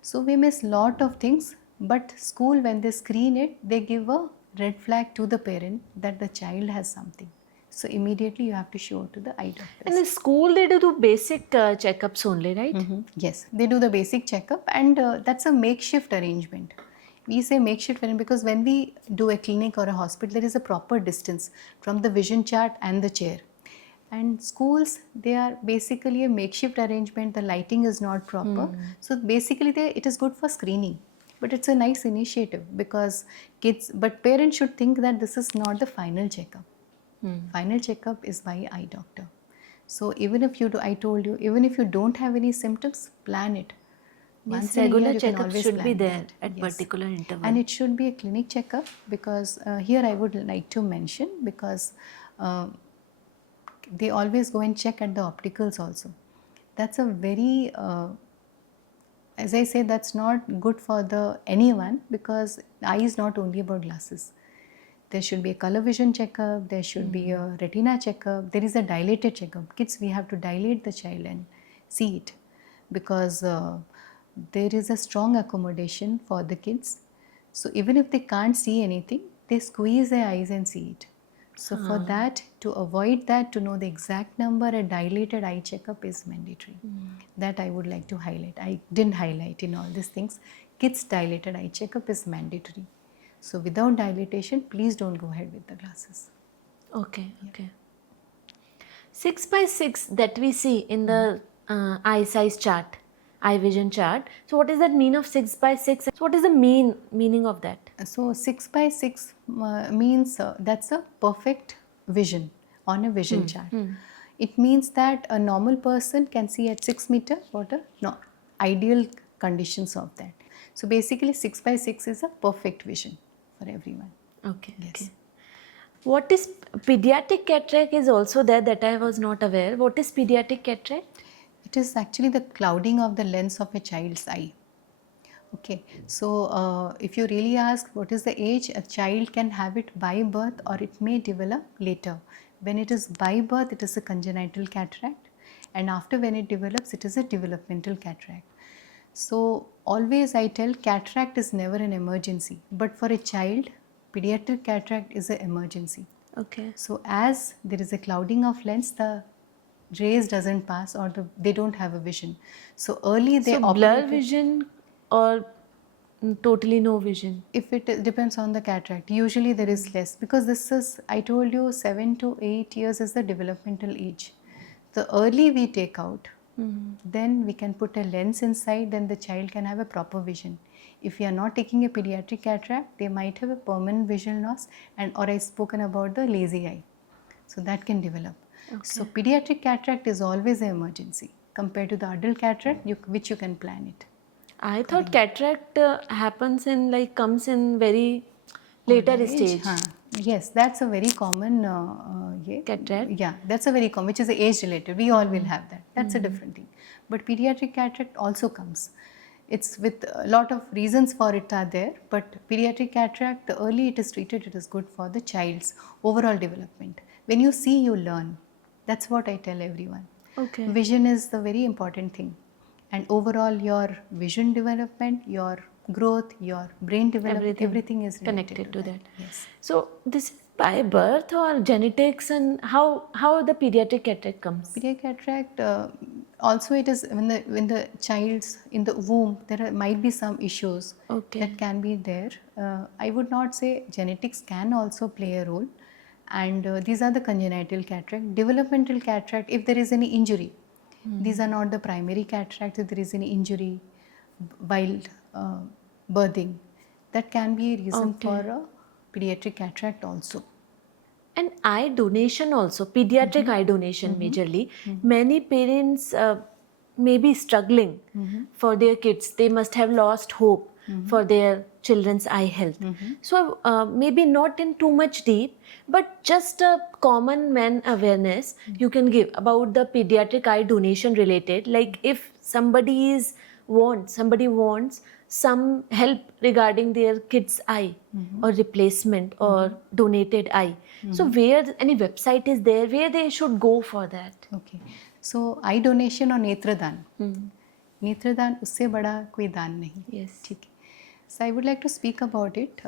So we miss lot of things, but school, when they screen it, they give a red flag to the parent that the child has something. So immediately you have to show to the eye doctors. And in school, they do basic checkups only, right? Yes, they do the basic checkup, and that's a makeshift arrangement. We say makeshift because when we do a clinic or a hospital, there is a proper distance from the vision chart and the chair. And schools, they are basically a makeshift arrangement. The lighting is not proper. So basically, it is good for screening. But it's a nice initiative because but parents should think that this is not the final checkup. Final checkup is by eye doctor. So even if I told you, even if you don't have any symptoms, plan it. Yes, Once in a year, regular you can checkups always should be plan there that. at Yes. particular interval. And it should be a clinic checkup because here I would like to mention because they always go and check at the opticals also. That's a very, as I say, that's not good for anyone because eye is not only about glasses. There should be a color vision checkup, there should be a retina checkup, there is a dilated checkup. Kids, we have to dilate the child and see it because there is a strong accommodation for the kids. So even if they can't see anything, they squeeze their eyes and see it. So for that, to avoid that, to know the exact number, a dilated eye checkup is mandatory. That I would like to highlight. I didn't highlight in all these things. Kids' dilated eye checkup is mandatory. So without dilatation, please don't go ahead with the glasses. Okay, okay. 6 by 6 that we see in the eye size chart, eye vision chart. So what does that mean of 6 by 6? So what is the meaning of that? So 6 by 6 means that's a perfect vision on a vision chart. It means that a normal person can see at 6 meter, ideal conditions of that. So basically 6 by 6 is a perfect vision for everyone. Okay, Yes. okay. What is pediatric cataract is also there that I was not aware. What is pediatric cataract? It is actually the clouding of the lens of a child's eye. Okay, so if you really ask what is the age, a child can have it by birth or it may develop later. When it is by birth, it is a congenital cataract, and after when it develops, it is a developmental cataract. So always I tell cataract is never an emergency, but for a child, pediatric cataract is an emergency. Okay. So as there is a clouding of lens, the rays doesn't pass or they don't have a vision. So early they So blur operate. vision or totally no vision? If it depends on the cataract, usually there is less because this is, I told you, 7 to 8 years is the developmental age. The early we take out, then we can put a lens inside, then the child can have a proper vision. If we are not taking a pediatric cataract, they might have a permanent vision loss, or I spoken about the lazy eye. So that can develop. So pediatric cataract is always an emergency compared to the adult cataract, which you can plan it. I thought cataract happens in comes in very later Older age, stage. Yes, that's a very common, Cataract? yeah, that's a very common, which is age related. We all will have that. That's a different thing. But pediatric cataract also comes. It's with a lot of reasons for it are there, but pediatric cataract, the early it is treated, it is good for the child's overall development. When you see, you learn. That's what I tell everyone. Okay. Vision is the very important thing, and overall your vision development, your growth, your brain development, everything is related connected to that. Yes. So this is by birth or genetics, and how the pediatric cataract comes? Pediatric cataract, also it is when the child's in the womb, might be some issues Okay. that can be there. I would not say genetics can also play a role, and these are the congenital cataract. Developmental cataract, if there is any injury, these are not the primary cataract. If there is any injury while birthing, that can be a reason for a pediatric cataract also. And eye donation also, pediatric eye donation majorly. Many parents may be struggling for their kids. They must have lost hope for their children's eye health. So maybe not in too much deep, but just a common man awareness you can give about the pediatric eye donation related. Like if somebody wants some help regarding their kid's eye or replacement or donated eye. So where any website is there where they should go for that? Okay, so eye donation और नेत्रदान, नेत्रदान उससे बड़ा कोई दान नहीं. Yes. ठीक है. So I would like to speak about it.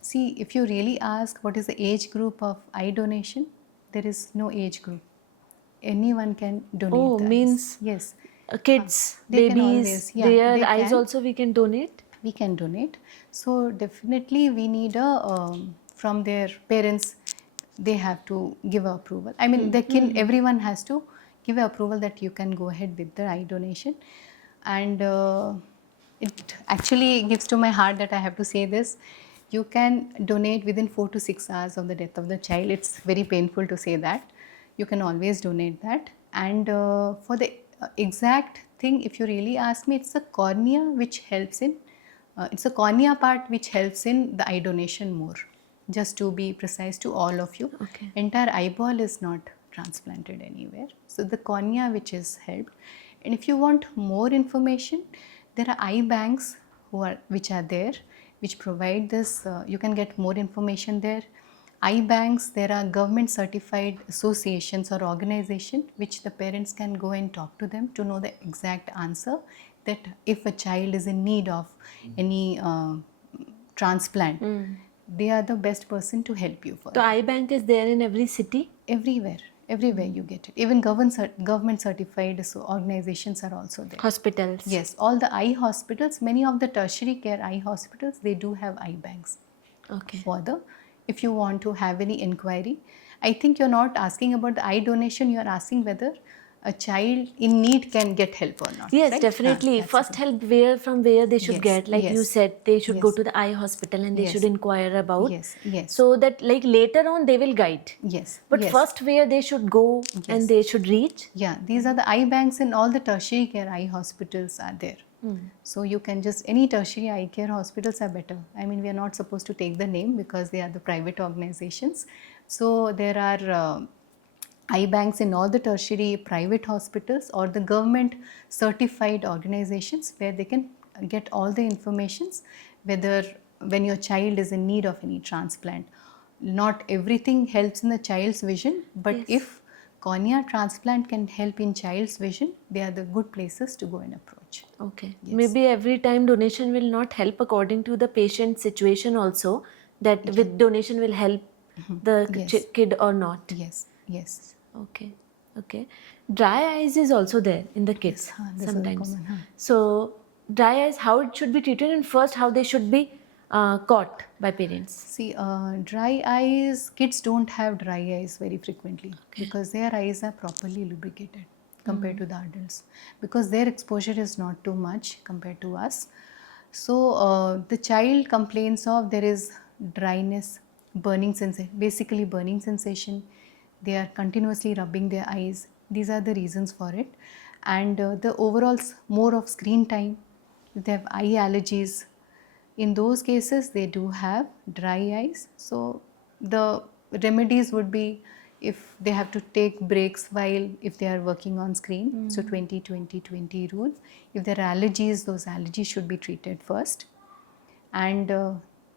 See, if you really ask what is the age group of eye donation, there is no age group. Anyone can donate. Oh, the eyes. means Yes. Kids, They can babies, always, yeah, their they eyes can. also we can donate. We can donate. So definitely we need from their parents, they have to give approval. I mean, everyone has to give approval that you can go ahead with the eye donation. And it actually gives to my heart that I have to say this. You can donate within 4 to 6 hours of the death of the child. It's very painful to say that. You can always donate that. And for the exact thing, if you really ask me, it's the cornea which helps in, it's the cornea part which helps in the eye donation more. Just to be precise to all of you, Okay. entire eyeball is not transplanted anywhere. So the cornea which is helped. And if you want more information, there are eye banks which are there, which provide this. You can get more information there. Eye banks, there are government certified associations or organization which the parents can go and talk to them to know the exact answer, that if a child is in need of any transplant, they are the best person to help you for So that. eye bank is there in every city? Everywhere you get it. Even government certified organizations are also there. Hospitals? Yes, all the eye hospitals, many of the tertiary care eye hospitals, they do have eye banks. Okay. For the, if you want to have any inquiry, I think you're not asking about the eye donation, you're asking whether a child in need can get help or not. Yes, right? definitely. That's First good. help from where they should Yes, get. Like you yes, said, they should go yes. to the eye hospital and they Yes. should inquire about. Yes, yes. So that like later on they will guide. Yes. But yes. first where they should go and they should reach. Yeah, these are the eye banks in all the tertiary care eye hospitals are there. So you can just, any tertiary eye care hospitals are better. I mean, we are not supposed to take the name because they are the private organizations. So there are eye banks in all the tertiary private hospitals or the government certified organizations where they can get all the informations, whether when your child is in need of any transplant. Not everything helps in the child's vision, but if cornea transplant can help in child's vision, they are the good places to go and approach. Okay. Maybe every time donation will not help according to the patient situation also, that with donation will help the kid or not. Yes, yes. Okay, okay. Dry eyes is also there in the kids this is sometimes. common, So dry eyes, how it should be treated, and first how they should be caught by parents. See, dry eyes, kids don't have dry eyes very frequently because their eyes are properly lubricated compared to the adults, because their exposure is not too much compared to us. So the child complains of there is dryness, burning sensation, basically burning sensation. They are continuously rubbing their eyes. These are the reasons for it. And the overall more of screen time, they have eye allergies. In those cases, they do have dry eyes. So the remedies would be if they have to take breaks while if they are working on screen. So 20-20-20 rule. If there are allergies, those allergies should be treated first. And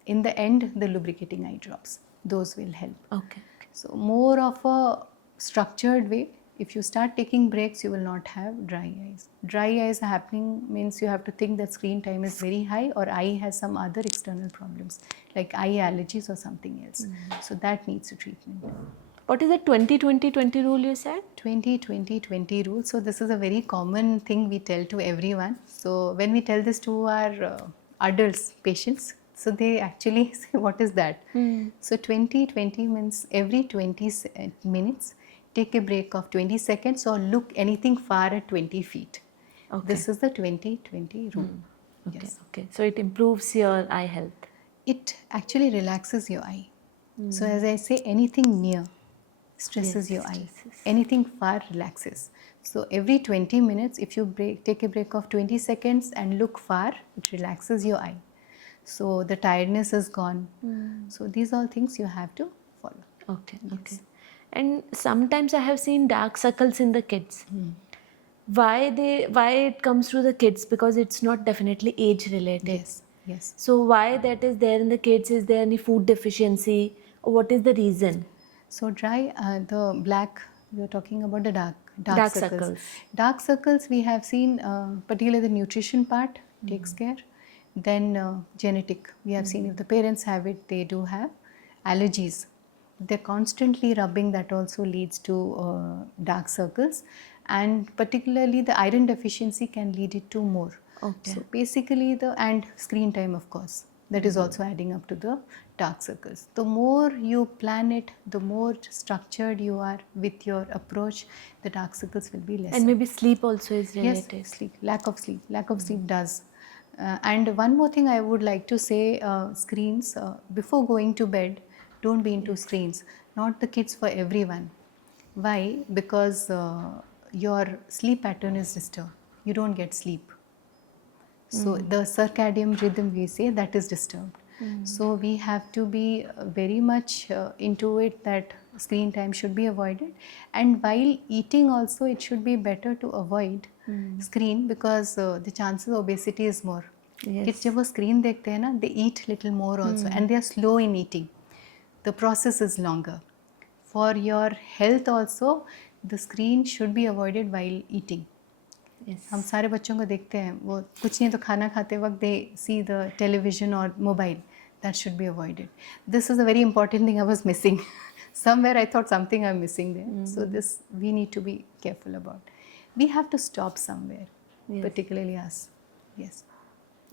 in the end, the lubricating eye drops. Those will help. Okay. So more of a structured way. If you start taking breaks, you will not have dry eyes. Dry eyes happening means you have to think that screen time is very high or eye has some other external problems like eye allergies or something else. So that needs a treatment. What is the 20-20-20 rule you said? 20-20-20 rule. So this is a very common thing we tell to everyone. So when we tell this to our adults, patients, so they actually say, what is that? So 20-20 means every 20 minutes, take a break of 20 seconds or look anything far at 20 feet. Okay. This is the 20-20 rule. Okay. Yes. Okay. So it improves your eye health. It actually relaxes your eye. So as I say, anything near stresses Yes, your eye. stresses. Anything far relaxes. So every 20 minutes, if you take a break of 20 seconds and look far, it relaxes your eye. So the tiredness is gone. So these are things you have to follow. Okay. Okay. And sometimes I have seen dark circles in the kids. Why it comes to the kids? Because it's not definitely age related. Yes, yes. So why that is there in the kids? Is there any food deficiency? Or what is the reason? So dry, the black, you're talking about the dark Dark circles. circles. Dark circles we have seen, particularly the nutrition part takes care. Then genetic, we have seen if the parents have it, they do have allergies. They're constantly rubbing, that also leads to dark circles. And particularly the iron deficiency can lead it to more. Okay. So basically and screen time of course, that is also adding up to the dark circles. The more you plan it, the more structured you are with your approach, the dark circles will be less. And maybe sleep also is related. Yes, sleep, lack of sleep does. And one more thing I would like to say, screens, before going to bed, don't be into screens. Not the kids, for everyone. Why? Because your sleep pattern is disturbed. You don't get sleep. So the circadian rhythm, we say, that is disturbed. So we have to be very much into it that screen time should be avoided. And while eating also, it should be better to avoid screen because the chances of obesity is more. Yes. Kids जब वो screen देखते हैं ना, they eat little more also and they are slow in eating. The process is longer. For your health also, the screen should be avoided while eating. Yes. हम सारे बच्चों को देखते हैं, वो कुछ नहीं तो खाना खाते वक्त they see the television or mobile. That should be avoided. This is a very important thing I was missing. Somewhere I thought something I'm missing there. So this we need to be careful about. We have to stop somewhere, particularly us. Yes.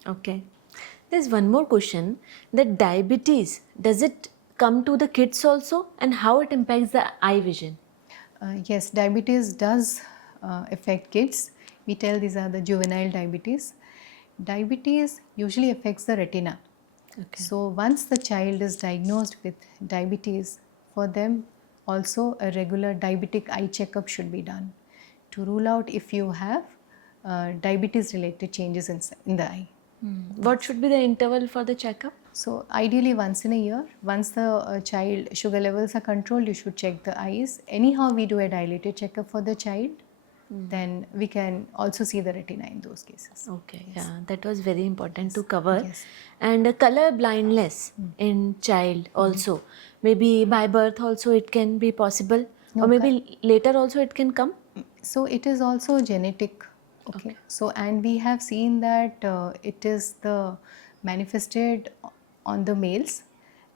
Okay. There's one more question, that diabetes, does it come to the kids also, and how it impacts the eye vision? Yes, diabetes does affect kids. We tell these are the juvenile diabetes. Diabetes usually affects the retina. Okay. So once the child is diagnosed with diabetes, for them also a regular diabetic eye checkup should be done to rule out if you have diabetes related changes in the eye. What should be the interval for the checkup? So ideally once in a year, once the child sugar levels are controlled, you should check the eyes. Anyhow we do a dilated checkup for the child, then we can also see the retina in those cases. Okay, yeah, that was very important to cover. Yes. And color blindness in child also, maybe by birth also it can be possible, No, or maybe later also it can come. So it is also genetic. Okay. So and we have seen that it is the manifested on the males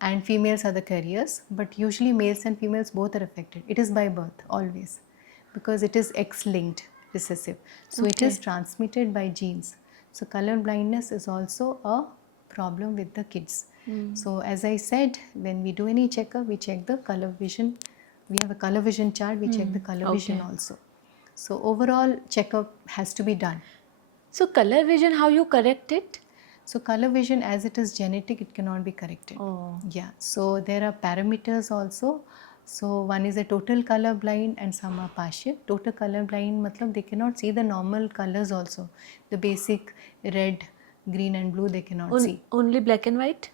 and females are the carriers, but usually males and females both are affected. It is by birth always because it is X-linked recessive. So it is transmitted by genes. So color blindness is also a problem with the kids. So as I said, when we do any checkup, we check the color vision. We have a color vision chart, we check the color vision also. So overall checkup has to be done. So color vision, how you correct it? So color vision, as it is genetic, it cannot be corrected. Oh. Yeah. So there are parameters also. So one is a total color blind and some are partial. Total color blind matlab they cannot see the normal colors also. The basic red, green and blue they cannot see. Only black and white?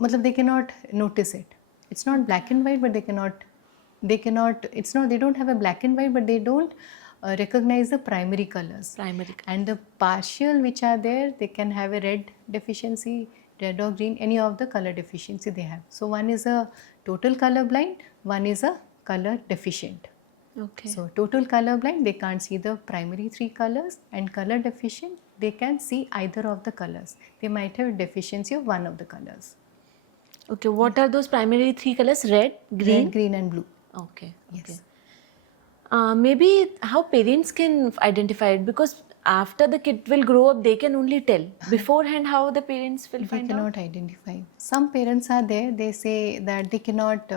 Matlab they cannot notice it. It's not black and white, but they cannot, it's not, they don't have a black and white, but they don't recognize the primary colors. Primary. And the partial which are there, they can have a red deficiency, red or green, any of the color deficiency they have. So one is a total color blind, one is a color deficient. Okay. So total color blind, they can't see the primary 3 colors, and color deficient, they can see either of the colors. They might have a deficiency of one of the colors. Okay, what are those primary 3 colors? Red, green? Red, green and blue. Okay, okay. Yes. Maybe how parents can identify it, because after the kid will grow up, they can only tell. Beforehand, how the parents will They find out? cannot identify. Some parents are there, they say that they cannot,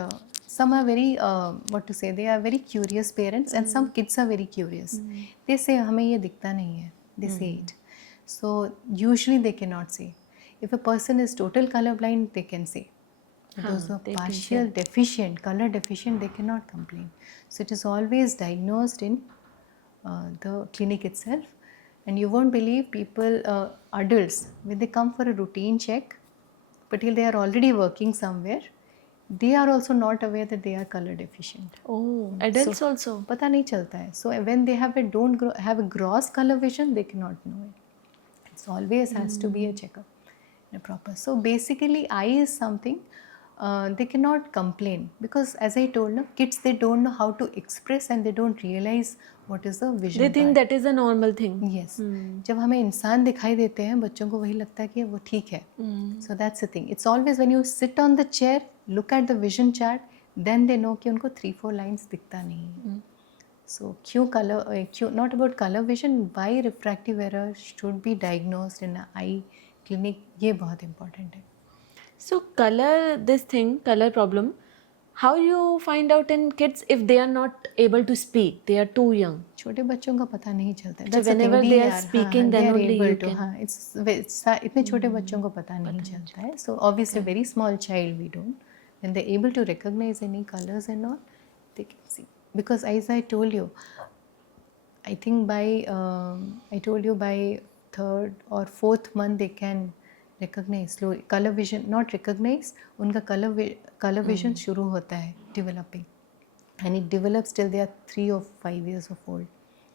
some are very, they are very curious parents, and some kids are very curious. They say, हमें ये दिखता नहीं है. They say it. So usually they cannot say. If a person is total colorblind, they can say. Those who are they can partial deficient, color deficient, they cannot complain. So it is always diagnosed in the clinic itself. And you won't believe people, adults, when they come for a routine check, but till they are already working somewhere, they are also not aware that they are color deficient. Oh, adults So, also. पता नहीं चलता है. So when they have have a gross color vision, they cannot know it. It's always has to be a checkup, a proper. So basically, eye is something they cannot complain, because as I told, no, kids, they don't know how to express, and they don't realize what is the vision. They think that is a normal thing. Yes. जब हमें इंसान दिखाई देते हैं, बच्चों को वही लगता है कि वो ठीक है. So that's the thing. It's always when you sit on the chair, look at the vision chart, then they know कि उनको 3-4 lines दिखता नहीं है. So not about color vision, why refractive error should be diagnosed in an eye clinic, ये बहुत important है. So color problem, how you find out in kids if they are not able to speak, they are too young? छोटे बच्चों का पता नहीं चलता है. So whenever they are speaking, then only you can. हाँ, इतने छोटे बच्चों को पता नहीं चलता है. So obviously very small child we don't. When they're able to recognize any colors and all, they can see. Because as I told you, I think by 3rd or 4th month they can recognize slowly. Color vision, not recognize, उनका color vision शुरू होता है developing, and it develops till they are 3 or 5 years of old.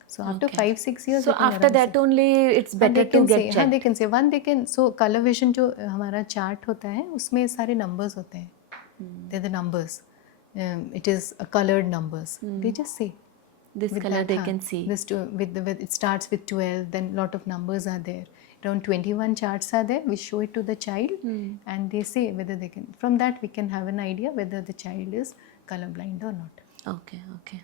So after 5-6 years, So after that only it's better to get checked. हाँ, they can say one, they can. So color vision जो हमारा chart होता है, उसमें सारे numbers होते हैं. They're the numbers. It is colored numbers. They just say This with color that, they can see. This it starts with 12. Then lot of numbers are there. Around 21 charts are there. We show it to the child, and they say whether they can. From that we can have an idea whether the child is colorblind or not. Okay, okay.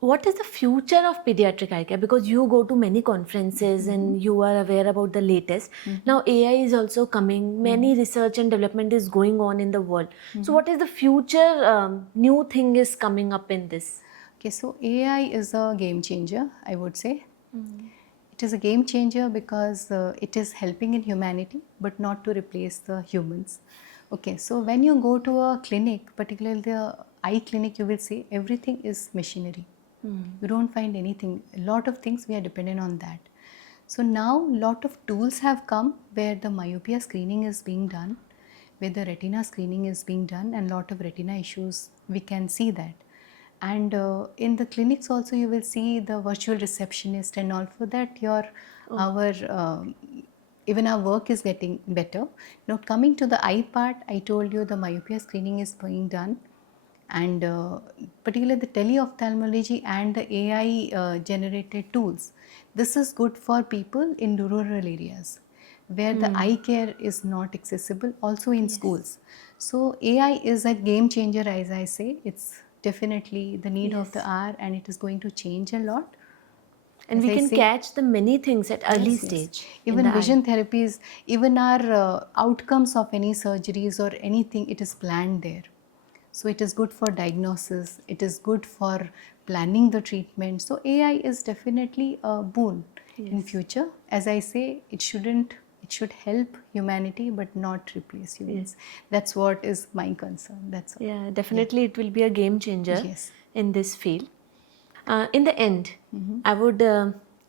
What is the future of pediatric eye care? Because you go to many conferences and you are aware about the latest. Now AI is also coming. Many research and development is going on in the world. So what is the future new thing is coming up in this? Okay, so AI is a game changer, I would say. It is a game changer because it is helping in humanity, but not to replace the humans. Okay, so when you go to a clinic, particularly the eye clinic, you will see everything is machinery. You don't find anything. A lot of things we are dependent on that. So now lot of tools have come where the myopia screening is being done, where the retina screening is being done, and lot of retina issues, we can see that. And in the clinics also you will see the virtual receptionist and all. For that even our work is getting better. Now coming to the eye part, I told you the myopia screening is being done, and particularly the teleophthalmology and the AI generated tools. This is good for people in rural areas where the eye care is not accessible, also in schools. So AI is a game changer, as I say. It's definitely the need of the hour, and it is going to change a lot. And As we I can say, catch the many things at early yes, yes. stage. Even vision therapies, even our outcomes of any surgeries or anything, it is planned there. So it is good for diagnosis, it is good for planning the treatment. So AI is definitely a boon in future. As I say, it should help humanity but not replace humans. That's what is my concern. That's all. Yeah, definitely it will be a game changer in this field. In the end, I would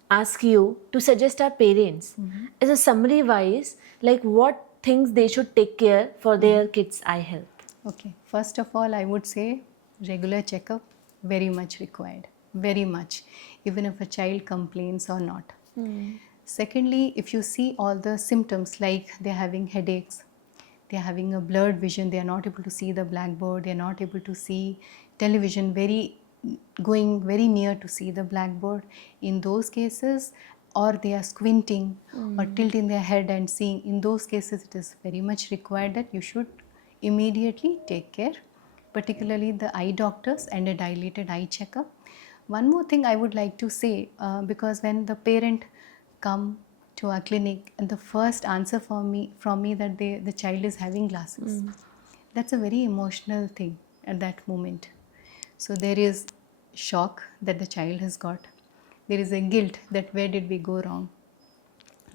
ask you to suggest our parents as a summary wise, like what things they should take care for their kids' eye health. Okay, first of all, I would say regular checkup very much required, very much, even if a child complains or not. Secondly, if you see all the symptoms like they're having headaches, they're having a blurred vision, they are not able to see the blackboard, they are not able to see television going very near to see the blackboard, in those cases, or they are squinting or tilting their head and seeing, in those cases it is very much required that you should immediately take care, particularly the eye doctors and a dilated eye checkup. One more thing I would like to say, because when the parent come to our clinic and the first answer from me that the child is having glasses, that's a very emotional thing at that moment. So there is shock that the child has got. There is a guilt that where did we go wrong.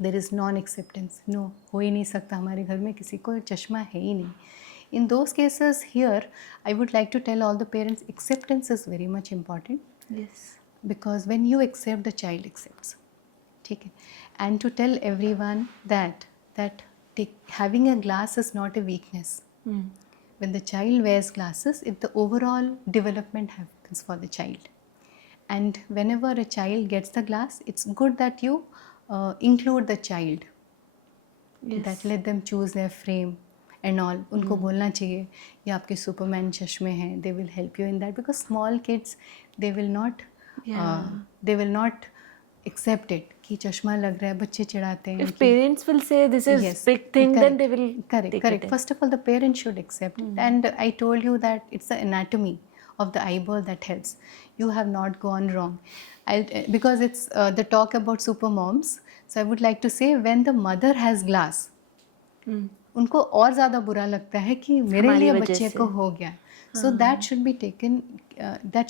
There is non-acceptance. No, हो ही नहीं सकता हमारे घर में किसी को चश्मा है ही नहीं. In those cases here, I would like to tell all the parents, acceptance is very much important. Yes. Because when you accept, the child accepts. ठीक है. And to tell everyone that having a glass is not a weakness. When the child wears glasses, the overall development happens for the child. And whenever a child gets the glass, it's good that you include the child. Yes. That let them choose their frame and all. उनको बोलना चाहिए ये आपके Superman चश्मे हैं. They will help you in that, because small kids, they will not accept it कि चश्मा लग रहा है, बच्चे चिढ़ाते हैं. If parents will say this is Yes, big thing, then they will correct. it. First of all, the parent should accept it. And I told you that it's the anatomy of the eyeball that helps. You have not gone wrong. Because it's the talk about supermoms. So I would like to say, when the mother has glass, उनको और ज़्यादा बुरा लगता है कि मेरे लिए बच्चे को हो गया. So that should be taken. There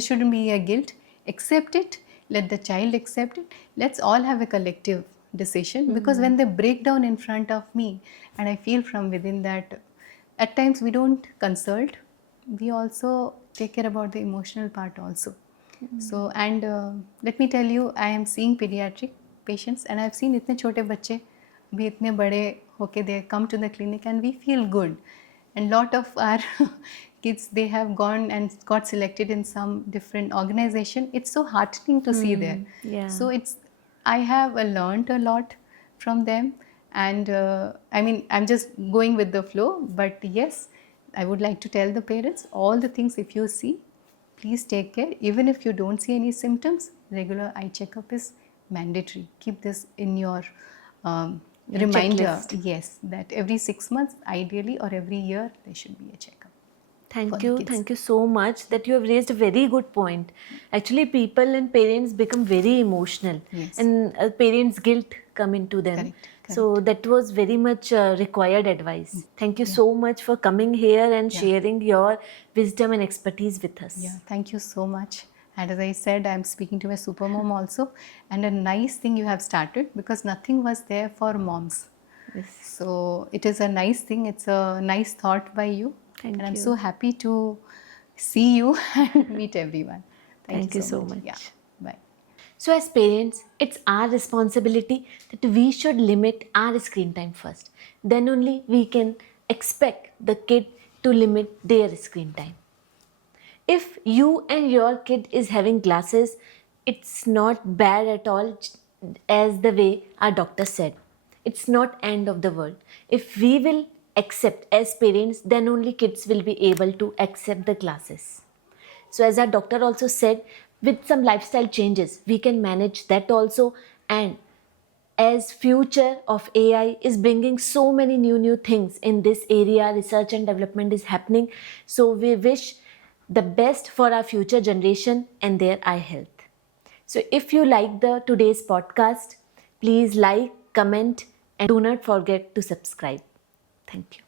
shouldn't be a guilt. Accept it. Let the child accept it. Let's all have a collective decision, because when they break down in front of me, and I feel from within that at times we don't consult, we also take care about the emotional part also. So, and let me tell you, I am seeing pediatric patients, and I've seen इतने छोटे बच्चे भी इतने बड़े होके they come to the clinic, and we feel good. And lot of our kids, they have gone and got selected in some different organization. It's so heartening to see there. Yeah. So I have learned a lot from them, and I mean, I'm just going with the flow. But yes, I would like to tell the parents all the things. If you see, please take care. Even if you don't see any symptoms, regular eye checkup is mandatory. Keep this in your reminder. checklist. Yes, that every 6 months, ideally, or every year, there should be a checkup. Thank you so much that you have raised a very good point. Actually, people and parents become very emotional, Yes. and parents' guilt come into them. Correct. So that was very much required advice. Thank you so much for coming here and sharing your wisdom and expertise with us. Yeah, thank you so much. And as I said, I'm speaking to a super mom also. And a nice thing you have started, because nothing was there for moms. Yes. So it is a nice thing. It's a nice thought by you. Thank I'm you. so happy to see you and meet everyone. Thank you so much. Yeah, bye. So as parents, it's our responsibility that we should limit our screen time first. Then only we can expect the kid to limit their screen time. If you and your kid is having glasses, it's not bad at all, as the way our doctor said. It's not end of the world. If we will accept as parents, then only kids will be able to accept the glasses. So as our doctor also said, with some lifestyle changes, we can manage that also. And as future of AI is bringing so many new things in this area, research and development is happening. So we wish the best for our future generation and their eye health. So if you like the today's podcast, please like, comment, and do not forget to subscribe. Thank you.